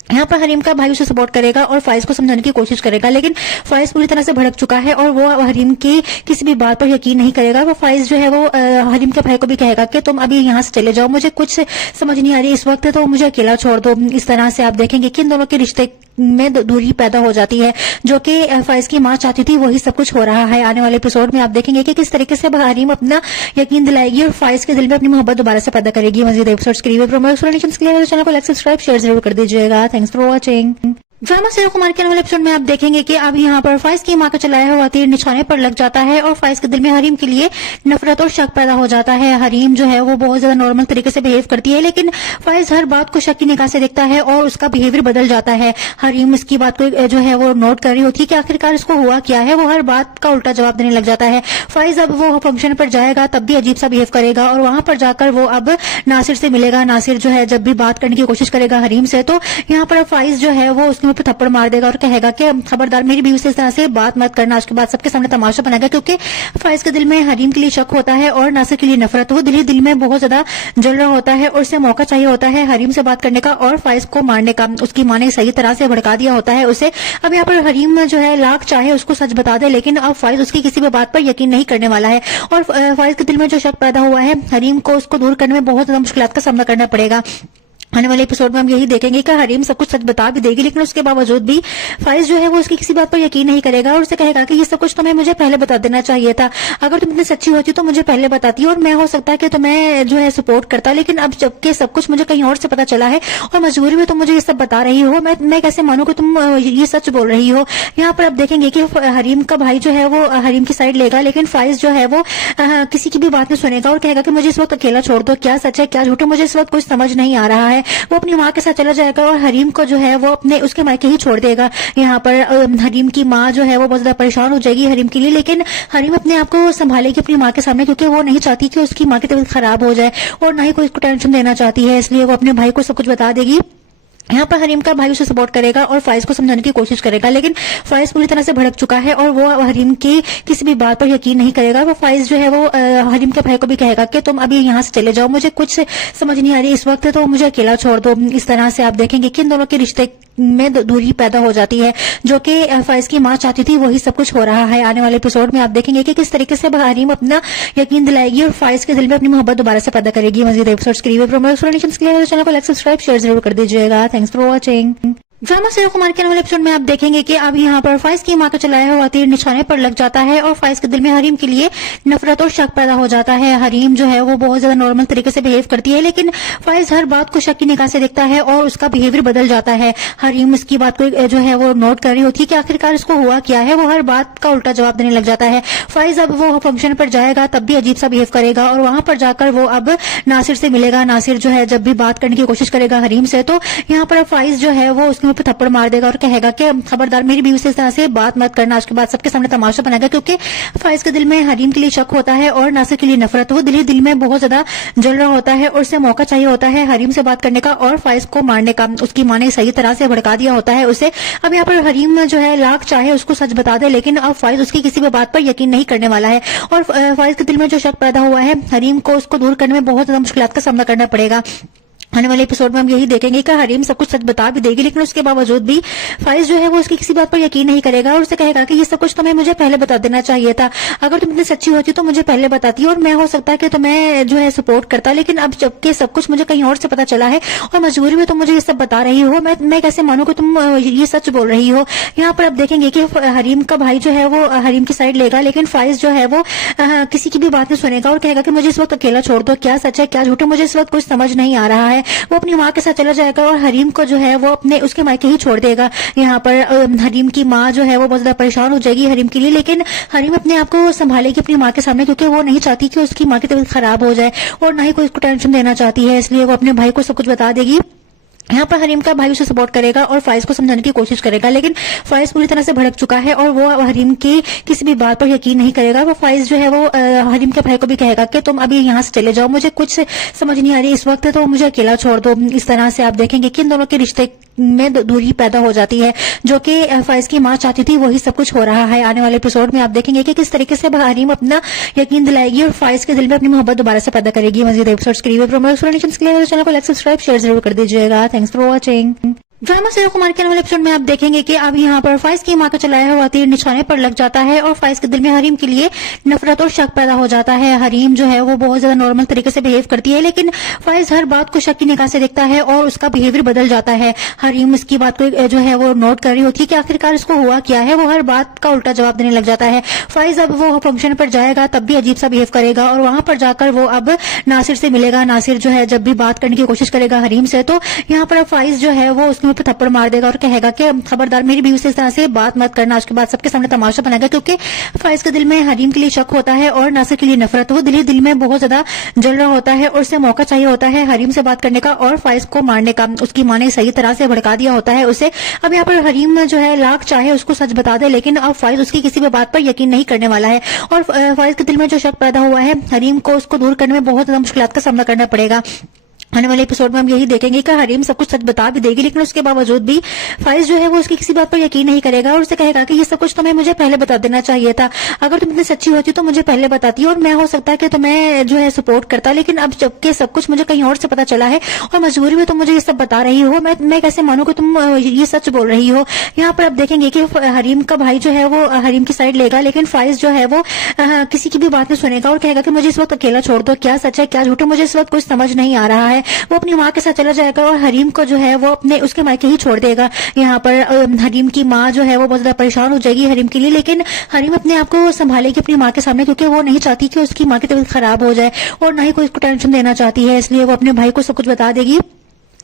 यहाँ पर हरीम का भाई उसे सपोर्ट करेगा और फाइज को समझाने की कोशिश करेगा, लेकिन फाइज पूरी तरह से भड़क चुका है और वो हरीम की किसी भी बात पर यकीन नहीं करेगा। वो फाइज जो है वो हरीम के भाई को भी कहेगा कि तुम अभी यहाँ से चले जाओ, मुझे कुछ समझ नहीं आ रही इस वक्त, तो मुझे अकेला छोड़ दो। इस तरह से आप देखेंगे कि इन दोनों के रिश्ते में दूरी पैदा हो जाती है, जो कि फाइज की माँ चाहती थी वही सब कुछ हो रहा है। आने वाले एपिसोड में आप देखेंगे कि किस तरीके से हरीम अपना यकीन दिलाएगी और फाइज के दिल में अपनी मोहब्बत दोबारा से पैदा करेगी। मजीद एपिसोड्स के लिए चैनल को लाइक सब्सक्राइब शेयर जरूर कर दीजिएगा। Thanks for watching. Drama serial Kumar के वाले एपिसोड में आप देखेंगे कि अब यहाँ पर फाइज की माँ का चलाया हुआ तीर निशाने पर लग जाता है और फाइज के दिल में हरीम के लिए नफरत और शक पैदा हो जाता है। हरीम जो है वो बहुत ज्यादा नॉर्मल तरीके से बिहेव करती है, लेकिन फाइज हर बात को शक की निगाह से देखता है और उसका बिहेवियर बदल जाता है। हरीम उसकी बात को जो है वो नोट कर रही होती है कि आखिरकार इसको हुआ क्या है, वो हर बात का उल्टा जवाब देने लग जाता है। फाइज अब वो फंक्शन पर जाएगा तब भी अजीब सा बिहेव करेगा और वहां पर जाकर वो अब नासिर से मिलेगा। नासिर जो है जब भी बात करने की कोशिश करेगा हरीम से, तो यहाँ पर फाइज जो है वो उसके मुंह पर थप्पड़ मार देगा और कहेगा कि खबरदार मेरी बीवी से इस तरह से बात मत करना, आज के बाद सबके सामने तमाशा बनाएगा, क्योंकि फाइज के दिल में हरीम के लिए शक होता है और नासिर के लिए नफरत। वो दिल में बहुत ज्यादा जल रहा होता है और उसे मौका चाहिए होता है हरीम से बात करने का और फाइज को मारने का। उसकी माँ ने सही तरह से भड़का दिया होता है उसे। अब यहाँ पर हरीम जो है लाख चाहे उसको सच बता दे, लेकिन अब फाइज उसकी किसी भी बात पर यकीन नहीं करने वाला है और फाइज के दिल में जो शक पैदा हुआ है हरीम को उसको दूर करने में बहुत ज्यादा मुश्किलात का सामना करना पड़ेगा। आने वाले एपिसोड में हम यही देखेंगे कि हरीम सब कुछ सच बता भी देगी, लेकिन उसके बावजूद भी फाइज जो है वो उसकी किसी बात पर यकीन नहीं करेगा और उसे कहेगा कि ये सब कुछ तुम्हें मुझे पहले बता देना चाहिए था। अगर तुम इतनी सच्ची होती तो मुझे पहले बताती और मैं हो सकता है कि तुम्हें जो है सपोर्ट करता, लेकिन अब जबकि सब कुछ मुझे कहीं और से पता चला है और मजबूरी में तुम मुझे ये सब बता रही हो, मैं कैसे मानूं कि तुम ये सच बोल रही हो। यहाँ पर अब देखेंगे कि हरीम का भाई जो है वो हरीम की साइड लेगा, लेकिन फाइज जो है वो किसी की भी बात नहीं सुनेगा और कहेगा कि मुझे इस वक्त अकेला छोड़ दो, क्या सच है क्या झूठ है मुझे इस वक्त कुछ समझ नहीं आ रहा है। है वो अपनी माँ के साथ चला जाएगा और हरीम को जो है वो अपने उसके मायके ही छोड़ देगा। यहाँ पर हरीम की माँ जो है वो बहुत ज्यादा परेशान हो जाएगी हरीम के लिए, लेकिन हरीम अपने आप को संभालेगी अपनी माँ के सामने, क्योंकि वो नहीं चाहती कि उसकी माँ की तबीयत खराब हो जाए और ना ही कोई इसको टेंशन देना चाहती है, इसलिए वो अपने भाई को सब कुछ बता देगी। यहाँ पर हरीम का भाई उसे सपोर्ट करेगा और फाइज को समझाने की कोशिश करेगा, लेकिन फाइज पूरी तरह से भड़क चुका है और वो हरीम की किसी भी बात पर यकीन नहीं करेगा। वो फाइज जो है वो हरीम के भाई को भी कहेगा कि तुम अभी यहाँ से चले जाओ, मुझे कुछ समझ नहीं आ रही इस वक्त, तो मुझे अकेला छोड़ दो। इस तरह से आप देखेंगे कि इन दोनों के रिश्ते में दूरी पैदा हो जाती है, जो कि फाइज की माँ चाहती थी वही सब कुछ हो रहा है। आने वाले एपिसोड में आप देखेंगे कि किस तरीके से हरीम अपना यकीन दिलाएगी और फाइज के दिल में अपनी मोहब्बत दोबारा से पैदा करेगी। मजीद एपिसोड्स के लिए चैनल को लाइक सब्सक्राइब शेयर जरूर कर दीजिएगा। Thanks for watching. Drama serial Kumar के नए एपिसोड में आप देखेंगे कि अब यहाँ पर फाइज की माँ का चलाया हुआ तीर निशाने पर लग जाता है और फाइज के दिल में हरीम के लिए नफरत और शक पैदा हो जाता है। हरीम जो है वो बहुत ज्यादा नॉर्मल तरीके से बिहेव करती है, लेकिन फाइज हर बात को शक की निगाह से देखता है और उसका बिहेवियर बदल जाता है। हरीम इसकी बात को जो है वो नोट कर रही होती है कि आखिरकार इसको हुआ क्या है, वो हर बात का उल्टा जवाब देने लग जाता है। फाइज अब वो फंक्शन पर जाएगा तब भी अजीब सा बिहेव करेगा और वहां पर जाकर वो अब नासिर से मिलेगा। नासिर जो है जब भी बात करने की कोशिश करेगा हरीम से, तो यहाँ पर फाइज जो है वो उसके मुंह पे थप्पड़ मार देगा और कहेगा कि खबरदार मेरी बीवी से इस तरह से बात मत करना। आज के बाद सबके सामने तमाशा बनाएगा, क्योंकि फाइज के दिल में हरीम के लिए शक होता है और नासिर के लिए नफरत। वो दिल में बहुत ज्यादा जल रहा होता है और उसे मौका चाहिए होता है हरीम से बात करने का और फाइज को मारने का। उसकी माँ ने सही तरह से भड़का दिया होता है उसे। अब यहाँ पर हरीम जो है लाख चाहे उसको सच बता दे, लेकिन अब फाइज उसकी किसी भी बात पर यकीन नहीं करने वाला है और फाइज के दिल में जो शक पैदा हुआ है हरीम को उसको दूर करने में बहुत ज्यादा मुश्किलात का सामना करना पड़ेगा। आने वाले एपिसोड में हम यही देखेंगे कि हरीम सब कुछ सच बता भी देगी, लेकिन उसके बावजूद भी फाइज जो है वो उसकी किसी बात पर यकीन नहीं करेगा और उसे कहेगा कि ये सब कुछ तुम्हें मुझे पहले बता देना चाहिए था। अगर तुम इतनी सच्ची होती तो मुझे पहले बताती और मैं हो सकता है कि तुम्हें जो है सपोर्ट करता, लेकिन अब जबकि सब कुछ मुझे कहीं और से पता चला है और मजबूरी में तुम मुझे ये सब बता रही हो, मैं कैसे मानूं कि तुम ये सच बोल रही हो। यहाँ पर आप देखेंगे कि हरीम का भाई जो है वो हरीम की साइड लेगा, लेकिन फाइज जो है वो किसी की भी बात नहीं सुनेगा और कहेगा कि मुझे इस वक्त अकेला छोड़ दो, क्या सच है क्या झूठ है, मुझे इस वक्त कुछ समझ नहीं आ रहा है। वो अपनी माँ के साथ चला जाएगा और हरीम को जो है वो अपने उसके मायके ही छोड़ देगा। यहाँ पर हरीम की माँ जो है वो बहुत ज्यादा परेशान हो जाएगी हरीम के लिए, लेकिन हरीम अपने आप को संभालेगी अपनी माँ के सामने, क्योंकि वो नहीं चाहती कि उसकी माँ की तबीयत खराब हो जाए और ना ही कोई इसको टेंशन देना चाहती है, इसलिए वो अपने भाई को सब कुछ बता देगी। यहाँ पर हरीम का भाई उसे सपोर्ट करेगा और फाइज को समझाने की कोशिश करेगा, लेकिन फाइज पूरी तरह से भड़क चुका है और वो हरीम की किसी भी बात पर यकीन नहीं करेगा। वो फाइज जो है वो हरीम के भाई को भी कहेगा कि तुम अभी यहाँ से चले जाओ, मुझे कुछ समझ नहीं आ रही इस वक्त, तो मुझे अकेला छोड़ दो। इस तरह से आप देखेंगे कि इन दोनों के रिश्ते में दूरी पैदा हो जाती है, जो कि फाइज की माँ चाहती थी वही सब कुछ हो रहा है। आने वाले एपिसोड में आप देखेंगे कि किस तरीके से हरीम अपना यकीन दिलाएगी और फाइज के दिल में अपनी मोहब्बत दोबारा से पैदा करेगी। मजीद एपिसोड्स के लिए चैनल को लाइक सब्सक्राइब शेयर जरूर कर दीजिएगा। Thanks for watching. Drama serial Kumar के नए एपिसोड में आप देखेंगे कि अब यहाँ पर फाइज की माँ का चलाया हुआ तीर निशाने पर लग जाता है और फाइज के दिल में हरीम के लिए नफरत और शक पैदा हो जाता है। हरीम जो है वो बहुत ज्यादा नॉर्मल तरीके से बिहेव करती है, लेकिन फाइज हर बात को शक की निगाह से देखता है और उसका बिहेवियर बदल जाता है। हरीम इसकी बात को जो है वो नोट कर रही होती है कि आखिरकार इसको हुआ क्या है, वो हर बात का उल्टा जवाब देने लग जाता है। फाइज अब वो फंक्शन पर जाएगा तब भी अजीब सा बिहेव करेगा और वहां पर जाकर वो अब नासिर से मिलेगा। नासिर जो है जब भी बात करने की कोशिश करेगा हरीम से, तो यहाँ पर फाइज जो है वो उसके मुंह पे थप्पड़ मार देगा और कहेगा कि खबरदार मेरी बीवी से इस तरह से बात मत करना। आज के बाद सबके सामने तमाशा बनाएगा, क्योंकि फाइज के दिल में हरीम के लिए शक होता है और नासिर के लिए नफरत। वो दिल में बहुत ज्यादा जल रहा होता है और उसे मौका चाहिए होता है हरीम से बात करने का और फाइज को मारने का। उसकी माँ ने सही तरह से भड़का दिया होता है उसे। अब यहाँ पर हरीम जो है लाख चाहे उसको सच बता दे, लेकिन अब फाइज उसकी किसी भी बात पर यकीन नहीं करने वाला है और फाइज के दिल में जो शक पैदा हुआ है हरीम को उसको दूर करने में बहुत ज्यादा मुश्किलात का सामना करना पड़ेगा। आने वाले एपिसोड में हम यही देखेंगे कि हरीम सब कुछ सच बता भी देगी, लेकिन उसके बावजूद भी फाइज जो है वो उसकी किसी बात पर यकीन नहीं करेगा और उसे कहेगा कि ये सब कुछ तुम्हें मुझे पहले बता देना चाहिए था। अगर तुम इतनी सच्ची होती तो मुझे पहले बताती और मैं हो सकता है कि तुम्हें जो है सपोर्ट करता, लेकिन अब जबकि सब कुछ मुझे कहीं और से पता चला है और मजबूरी में तुम मुझे ये सब बता रही हो, मैं कैसे मानूं कि तुम ये सच बोल रही हो। यहाँ पर आप देखेंगे कि हरीम का भाई जो है वो हरीम की साइड लेगा, लेकिन फाइज जो है वो किसी की भी बात नहीं सुनेगा और कहेगा कि मुझे इस वक्त अकेला छोड़ दो, क्या सच है क्या झूठ है, मुझे इस वक्त कुछ समझ नहीं आ रहा है। वो अपनी माँ के साथ चला जाएगा और हरीम को जो है वो अपने उसके मायके ही छोड़ देगा। यहाँ पर हरीम की माँ जो है वो बहुत ज्यादा परेशान हो जाएगी हरीम के लिए, लेकिन हरीम अपने आप को संभालेगी अपनी माँ के सामने, क्योंकि वो नहीं चाहती कि उसकी माँ की तबीयत खराब हो जाए और ना ही कोई इसको टेंशन देना चाहती है, इसलिए वो अपने भाई को सब कुछ बता देगी।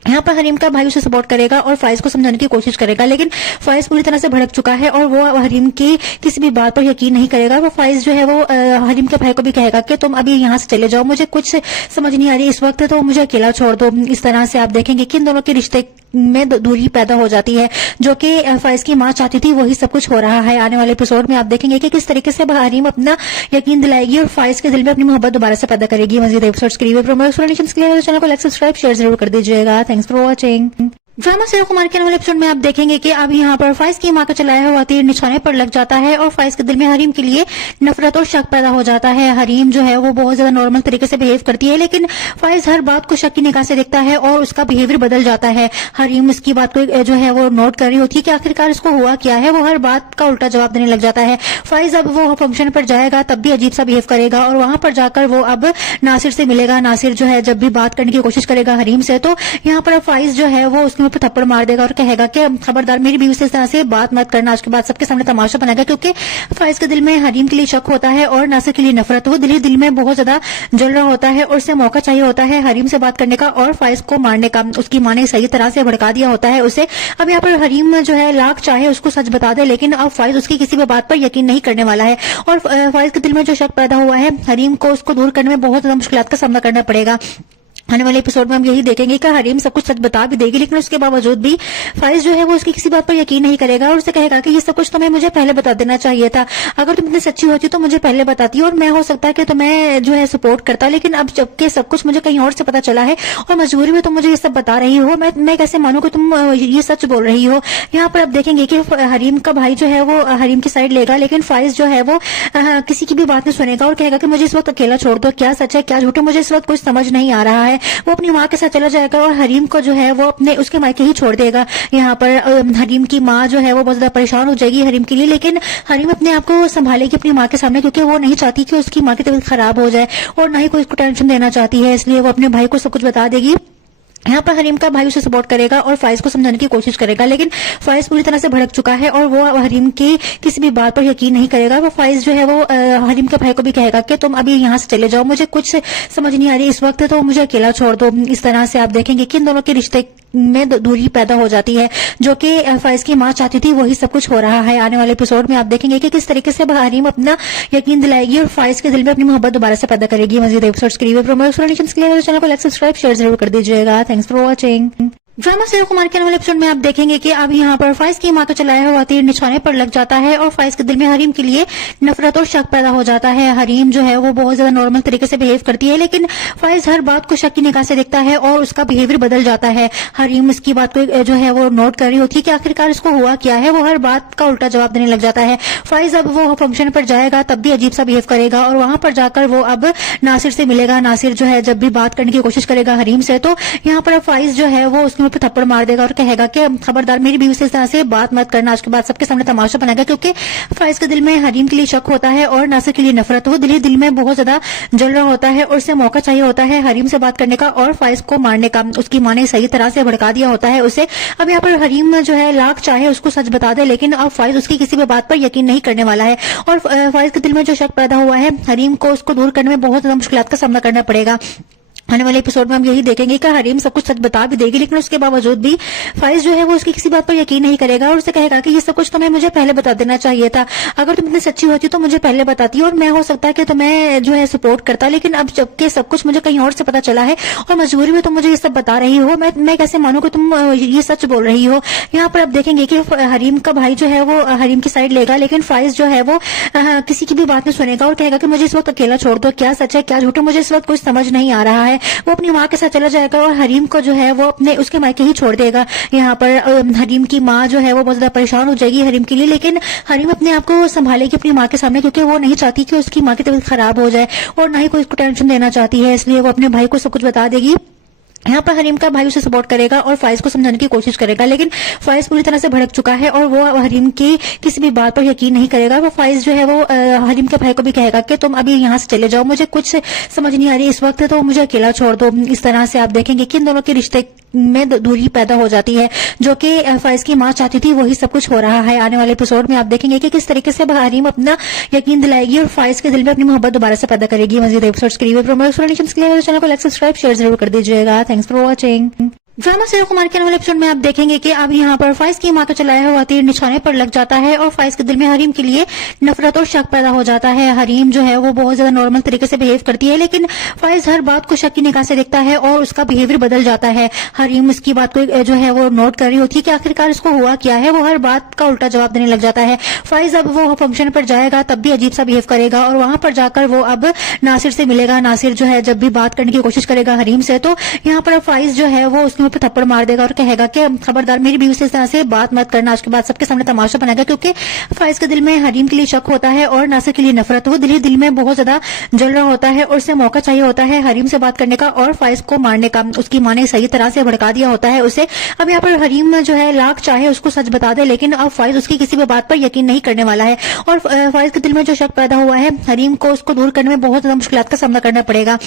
यहाँ पर हरीम का भाई उसे सपोर्ट करेगा और फाइज को समझाने की कोशिश करेगा, लेकिन फाइज पूरी तरह से भड़क चुका है और वो हरीम की किसी भी बात पर यकीन नहीं करेगा। वो फाइज जो है वो हरीम के भाई को भी कहेगा कि तुम अभी यहाँ से चले जाओ, मुझे कुछ समझ नहीं आ रही इस वक्त, तो मुझे अकेला छोड़ दो। इस तरह से आप देखेंगे कि इन दोनों के रिश्ते में दूरी पैदा हो जाती है, जो कि फाइज की माँ चाहती थी वही सब कुछ हो रहा है। आने वाले एपिसोड में आप देखेंगे कि किस तरीके से हरीम अपना यकीन दिलाएगी और फाइज के दिल में अपनी मोहब्बत दोबारा से पैदा करेगी। मजीद एपिसोड्स के लिए एक्सप्लेनेशंस के लिए चैनल को लाइक सब्सक्राइब शेयर जरूर कर दीजिएगा। Thanks for watching. Drama serial Kumar के वाले एपिसोड में आप देखेंगे कि अब यहाँ पर फाइज की माँ का चलाया हुआ तीर निशाने पर लग जाता है और फाइज के दिल में हरीम के लिए नफरत और शक पैदा हो जाता है। हरीम जो है वो बहुत ज्यादा नॉर्मल तरीके से बिहेव करती है, लेकिन फाइज हर बात को शक की निगाह से देखता है और उसका बिहेवियर बदल जाता है। हरीम इसकी बात को जो है वो नोट कर रही होती है कि आखिरकार इसको हुआ क्या है, वो हर बात का उल्टा जवाब देने लग जाता है। फाइज अब वो फंक्शन पर जाएगा तब भी अजीब सा बिहेव करेगा और वहां पर जाकर वो अब नासिर से मिलेगा। नासिर जो है जब भी बात करने की कोशिश करेगा हरीम से, तो यहाँ पर फाइज जो है वो उसके मुंह पर थप्पड़ मार देगा और कहेगा कि खबरदार मेरी बीवी से इस तरह से बात मत करना, आज के बाद सबके सामने तमाशा बनाएगा। क्योंकि फाइज के दिल में हरीम के लिए शक होता है और नासिर के लिए नफरत। वो दिल में बहुत ज्यादा जल रहा होता है और उसे मौका चाहिए होता है हरीम से बात करने का और फाइज को मारने का। उसकी मां ने सही तरह से भड़का दिया होता है उसे। अब यहाँ पर हरीम जो है लाख चाहे उसको सच बता दे, लेकिन अब फाइज उसकी किसी भी बात पर यकीन नहीं करने वाला है और फाइज के दिल में जो शक पैदा हुआ है हरीम को उसको दूर करने में बहुत ज्यादा मुश्किलात का सामना करना पड़ेगा। आने वाले एपिसोड में हम यही देखेंगे कि हरीम सब कुछ सच बता भी देगी, लेकिन उसके बावजूद भी फाइज जो है वो उसकी किसी बात पर यकीन नहीं करेगा और उसे कहेगा कि ये सब कुछ तुम्हें मुझे पहले बता देना चाहिए था। अगर तुम इतनी सच्ची होती तो मुझे पहले बताती और मैं हो सकता है कि तुम्हें जो है सपोर्ट करता, लेकिन अब जबकि सब कुछ मुझे कहीं और से पता चला है और मजबूरी में तुम मुझे ये सब बता रही हो, मैं कैसे मानूं कि तुम ये सच बोल रही हो। यहाँ पर आप देखेंगे कि हरीम का भाई जो है वो हरीम की साइड लेगा, लेकिन फाइज जो है वो किसी की भी बात नहीं सुनेगा और कहेगा कि मुझे इस वक्त अकेला छोड़ दो, क्या सच है क्या झूठ है, मुझे इस वक्त कुछ समझ नहीं आ रहा है। वो अपनी माँ के साथ चला जाएगा और हरीम को जो है वो अपने उसके मायके ही छोड़ देगा। यहाँ पर हरीम की माँ जो है वो बहुत ज्यादा परेशान हो जाएगी हरीम के लिए, लेकिन हरीम अपने आप को संभालेगी अपनी माँ के सामने, क्योंकि वो नहीं चाहती कि उसकी माँ की तबीयत खराब हो जाए और ना ही कोई उसको टेंशन देना चाहती है, इसलिए वो अपने भाई को सब कुछ बता देगी। यहाँ पर हरीम का भाई उसे सपोर्ट करेगा और फाइज को समझाने की कोशिश करेगा, लेकिन फाइज पूरी तरह से भड़क चुका है और वो हरीम की किसी भी बात पर यकीन नहीं करेगा। वो फाइज जो है वो हरीम के भाई को भी कहेगा कि तुम अभी यहाँ से चले जाओ, मुझे कुछ समझ नहीं आ रही इस वक्त, तो मुझे अकेला छोड़ दो। इस तरह से आप देखेंगे कि इन दोनों के रिश्ते में दूरी पैदा हो जाती है, जो कि फाइज की माँ चाहती थी वही सब कुछ हो रहा है। आने वाले एपिसोड में आप देखेंगे कि किस तरीके से हरीम अपना यकीन दिलाएगी और फाइज के दिल में अपनी मोहब्बत दोबारा से पैदा करेगी। मजीद एपिसोड्स के लिए एक्सप्लेनेशंस के लिए चैनल को लाइक सब्सक्राइब शेयर जरूर कर दीजिएगा। Thanks for watching. Drama serial Kumar के वाले एपिसोड में आप देखेंगे कि अब यहाँ पर फाइज की माँ का चलाया हुआ तीर निशाने पर लग जाता है और फाइज के दिल में हरीम के लिए नफरत और शक पैदा हो जाता है। हरीम जो है वो बहुत ज्यादा नॉर्मल तरीके से बिहेव करती है, लेकिन फाइज हर बात को शक की निगाह से देखता है और उसका बिहेवियर बदल जाता है। हरीम इसकी बात को जो है वो नोट कर रही होती है कि आखिरकार इसको हुआ क्या है, वो हर बात का उल्टा जवाब देने लग जाता है। फाइज अब वो फंक्शन पर जाएगा तब भी अजीब सा बिहेव करेगा और वहां पर जाकर वो अब नासिर से मिलेगा। नासिर जो है जब भी बात करने की कोशिश करेगा हरीम से, तो यहाँ पर फाइज जो है वो उसके मुंह पर थप्पड़ मार देगा और कहेगा कि खबरदार मेरी बीवी से इस तरह से बात मत करना, आज के बाद सबके सामने तमाशा बनाएगा। क्योंकि फाइज के दिल में हरीम के लिए शक होता है और नासिर के लिए नफरत। वो दिल में बहुत ज्यादा जल रहा होता है और उसे मौका चाहिए होता है हरीम से बात करने का और फाइज को मारने का। उसकी माँ ने सही तरह से भड़का दिया होता है उसे। अब यहाँ पर हरीम जो है लाख चाहे उसको सच बता दे, लेकिन अब फाइज उसकी किसी भी बात पर यकीन नहीं करने वाला है और फाइज के दिल में जो शक पैदा हुआ है हरीम को उसको दूर करने में बहुत ज्यादा मुश्किलात का सामना करना पड़ेगा। आने वाले एपिसोड में हम यही देखेंगे कि हरीम सब कुछ सच बता भी देगी, लेकिन उसके बावजूद भी फाइज जो है वो उसकी किसी बात पर यकीन नहीं करेगा और उसे कहेगा कि ये सब कुछ तुम्हें मुझे पहले बता देना चाहिए था। अगर तुम इतनी सच्ची होती तो मुझे पहले बताती और मैं हो सकता है कि तुम्हें जो है सपोर्ट करता, लेकिन अब जबकि सब कुछ मुझे कहीं और से पता चला है और मजबूरी में तुम मुझे ये सब बता रही हो, मैं कैसे मानूं कि तुम ये सच बोल रही हो। यहाँ पर आप देखेंगे कि हरीम का भाई जो है वो हरीम की साइड लेगा, लेकिन फाइज जो है वो किसी की भी बात नहीं सुनेगा और कहेगा कि मुझे इस वक्त अकेला छोड़ दो, क्या सच है क्या झूठ है, मुझे इस वक्त कुछ समझ नहीं आ रहा है। वो अपनी माँ के साथ चला जाएगा और हरीम को जो है वो अपने उसके मायके ही छोड़ देगा। यहाँ पर हरीम की माँ जो है वो बहुत ज्यादा परेशान हो जाएगी हरीम के लिए, लेकिन हरीम अपने आप को संभालेगी अपनी माँ के सामने, क्योंकि वो नहीं चाहती कि उसकी माँ की तबीयत खराब हो जाए और ना ही कोई उसको टेंशन देना चाहती है, इसलिए वो अपने भाई को सब कुछ बता देगी। यहाँ पर हरीम का भाई उसे सपोर्ट करेगा और फाइज को समझाने की कोशिश करेगा, लेकिन फाइज पूरी तरह से भड़क चुका है और वो हरीम की किसी भी बात पर यकीन नहीं करेगा। वो फाइज जो है वो हरीम के भाई को भी कहेगा कि तुम अभी यहाँ से चले जाओ, मुझे कुछ समझ नहीं आ रही इस वक्त, तो मुझे अकेला छोड़ दो। इस तरह से आप देखेंगे कि इन दोनों के रिश्ते में दूरी पैदा हो जाती है, जो कि फाइज की माँ चाहती थी वही सब कुछ हो रहा है। आने वाले एपिसोड में आप देखेंगे कि किस तरीके से हरीम अपना यकीन दिलाएगी और फाइज के दिल में अपनी मोहब्बत दोबारा से पैदा करेगी। मजीद एपिसोड्स के लिए चैनल को लाइक सब्सक्राइब शेयर जरूर कर दीजिएगा। Thanks for watching. Drama serial Kumar के वाले एपिसोड में आप देखेंगे कि अब यहाँ पर फाइज की मां का चलाया हुआ तीर निशाने पर लग जाता है और फाइज के दिल में हरीम के लिए नफरत और शक पैदा हो जाता है। हरीम जो है वो बहुत ज्यादा नॉर्मल तरीके से बिहेव करती है, लेकिन फाइज हर बात को शक की निगाह से देखता है और उसका बिहेवियर बदल जाता है। हरीम उसकी बात को जो है वो नोट कर रही होती है कि आखिरकार इसको हुआ क्या है, वो हर बात का उल्टा जवाब देने लग जाता है। फाइज अब वो फंक्शन पर जाएगा तब भी अजीब सा बिहेव करेगा और वहां पर जाकर वो अब नासिर से मिलेगा। नासिर जो है जब भी बात करने की कोशिश करेगा हरीम से, तो यहाँ पर फाइज जो है वो उसके मुंह पे थप्पड़ मार देगा और कहेगा कि खबरदार मेरी बीवी से इस तरह से बात मत करना। आज के बाद सबके सामने तमाशा बनाएगा, क्योंकि फाइज के दिल में हरीम के लिए शक होता है और नासिर के लिए नफरत। वो दिल में बहुत ज्यादा जल रहा होता है और उसे मौका चाहिए होता है हरीम से बात करने का और फाइज को मारने का। उसकी मां ने सही तरह से भड़का दिया होता है उसे। अब यहाँ पर हरीम जो है लाख चाहे उसको सच बता दे, लेकिन अब फाइज उसकी किसी भी बात पर यकीन नहीं करने वाला है और फाइज के दिल में जो शक पैदा हुआ है हरीम को उसको दूर करने में बहुत ज्यादा मुश्किलात का सामना करना पड़ेगा।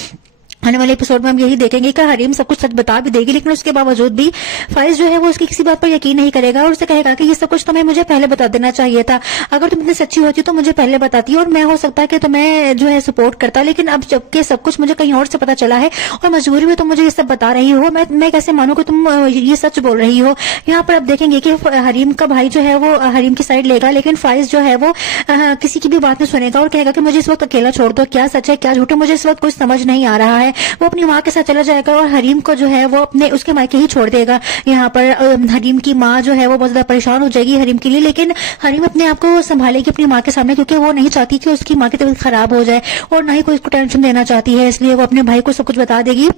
आने वाले एपिसोड में हम यही देखेंगे कि हरीम सब कुछ सच बता भी देगी, लेकिन उसके बावजूद भी फाइज जो है वो उसकी किसी बात पर यकीन नहीं करेगा और उसे कहेगा कि ये सब कुछ तुम्हें मुझे पहले बता देना चाहिए था। अगर तुम इतनी सच्ची होती तो मुझे पहले बताती और मैं हो सकता है कि तुम्हें जो है सपोर्ट करता, लेकिन अब जबकि सब कुछ मुझे कहीं और से पता चला है और मजबूरी में तुम मुझे ये सब बता रही हो, मैं कैसे मानूं कि तुम ये सच बोल रही हो। यहाँ पर अब देखेंगे कि हरीम का भाई जो है वो हरीम की साइड लेगा, लेकिन फाइज जो है वो किसी की भी बात नहीं सुनेगा और कहेगा कि मुझे इस वक्त अकेला छोड़ दो, क्या सच है क्या झूठ है मुझे इस वक्त कुछ समझ नहीं आ रहा है। वो अपनी माँ के साथ चला जाएगा और हरीम को जो है वो अपने उसके मायके ही छोड़ देगा। यहाँ पर हरीम की माँ जो है वो बहुत ज्यादा परेशान हो जाएगी हरीम के लिए, लेकिन हरीम अपने आप को संभालेगी अपनी माँ के सामने, क्योंकि वो नहीं चाहती कि उसकी माँ की तबीयत खराब हो जाए और ना ही कोई उसको टेंशन देना चाहती है, इसलिए वो अपने भाई को सब कुछ बता देगी।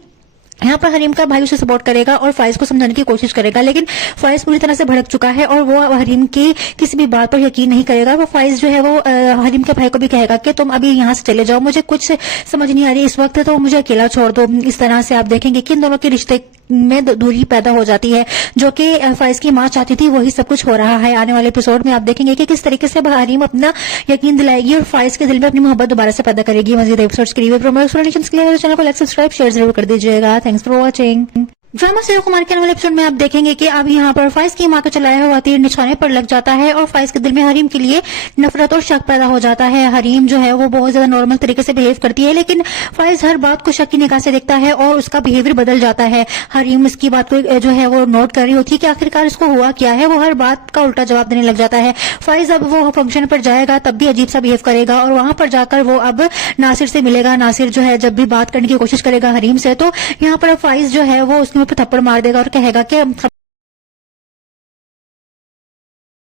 यहाँ पर हरीम का भाई उसे सपोर्ट करेगा और फाइज को समझाने की कोशिश करेगा, लेकिन फाइज पूरी तरह से भड़क चुका है और वो हरीम की किसी भी बात पर यकीन नहीं करेगा। वो फाइज जो है वो हरीम के भाई को भी कहेगा कि तुम अभी यहाँ से चले जाओ, मुझे कुछ समझ नहीं आ रही इस वक्त, तो मुझे अकेला छोड़ दो। इस तरह से आप देखेंगे कि इन दोनों के रिश्ते में दूरी पैदा हो जाती है, जो कि फाइज की मां चाहती थी वही सब कुछ हो रहा है। आने वाले एपिसोड में आप देखेंगे कि किस तरीके से हरीम अपना यकीन दिलाएगी और फाइज के दिल में अपनी मोहब्बत दोबारा से पैदा करेगी। मजीद एपिसोड्स के लिए एक्सप्लेनेशंस के लिए चैनल को लाइक सब्सक्राइब शेयर जरूर कर दीजिएगा। Thanks for watching. Drama serial Kumar के वाले एपिसोड में आप देखेंगे कि अब यहाँ पर फाइज की मां का चलाया हुआ तीर निशाने पर लग जाता है और फाइज के दिल में हरीम के लिए नफरत और शक पैदा हो जाता है। हरीम जो है वो बहुत ज्यादा नॉर्मल तरीके से बिहेव करती है, लेकिन फाइज हर बात को शक की निगाह से देखता है और उसका बिहेवियर बदल जाता है। हरीम उसकी बात को जो है वो नोट कर रही होती है कि आखिरकार इसको हुआ क्या है, वो हर बात का उल्टा जवाब देने लग जाता है। फाइज अब वो फंक्शन पर जाएगा तब भी अजीब सा बिहेव करेगा और वहां पर जाकर वो अब नासिर से मिलेगा। नासिर जो है जब भी बात करने की कोशिश करेगा हरीम से, तो यहाँ पर फाइज जो है वो उसके मुंह पे थप्पड़ मार देगा और कहेगा कि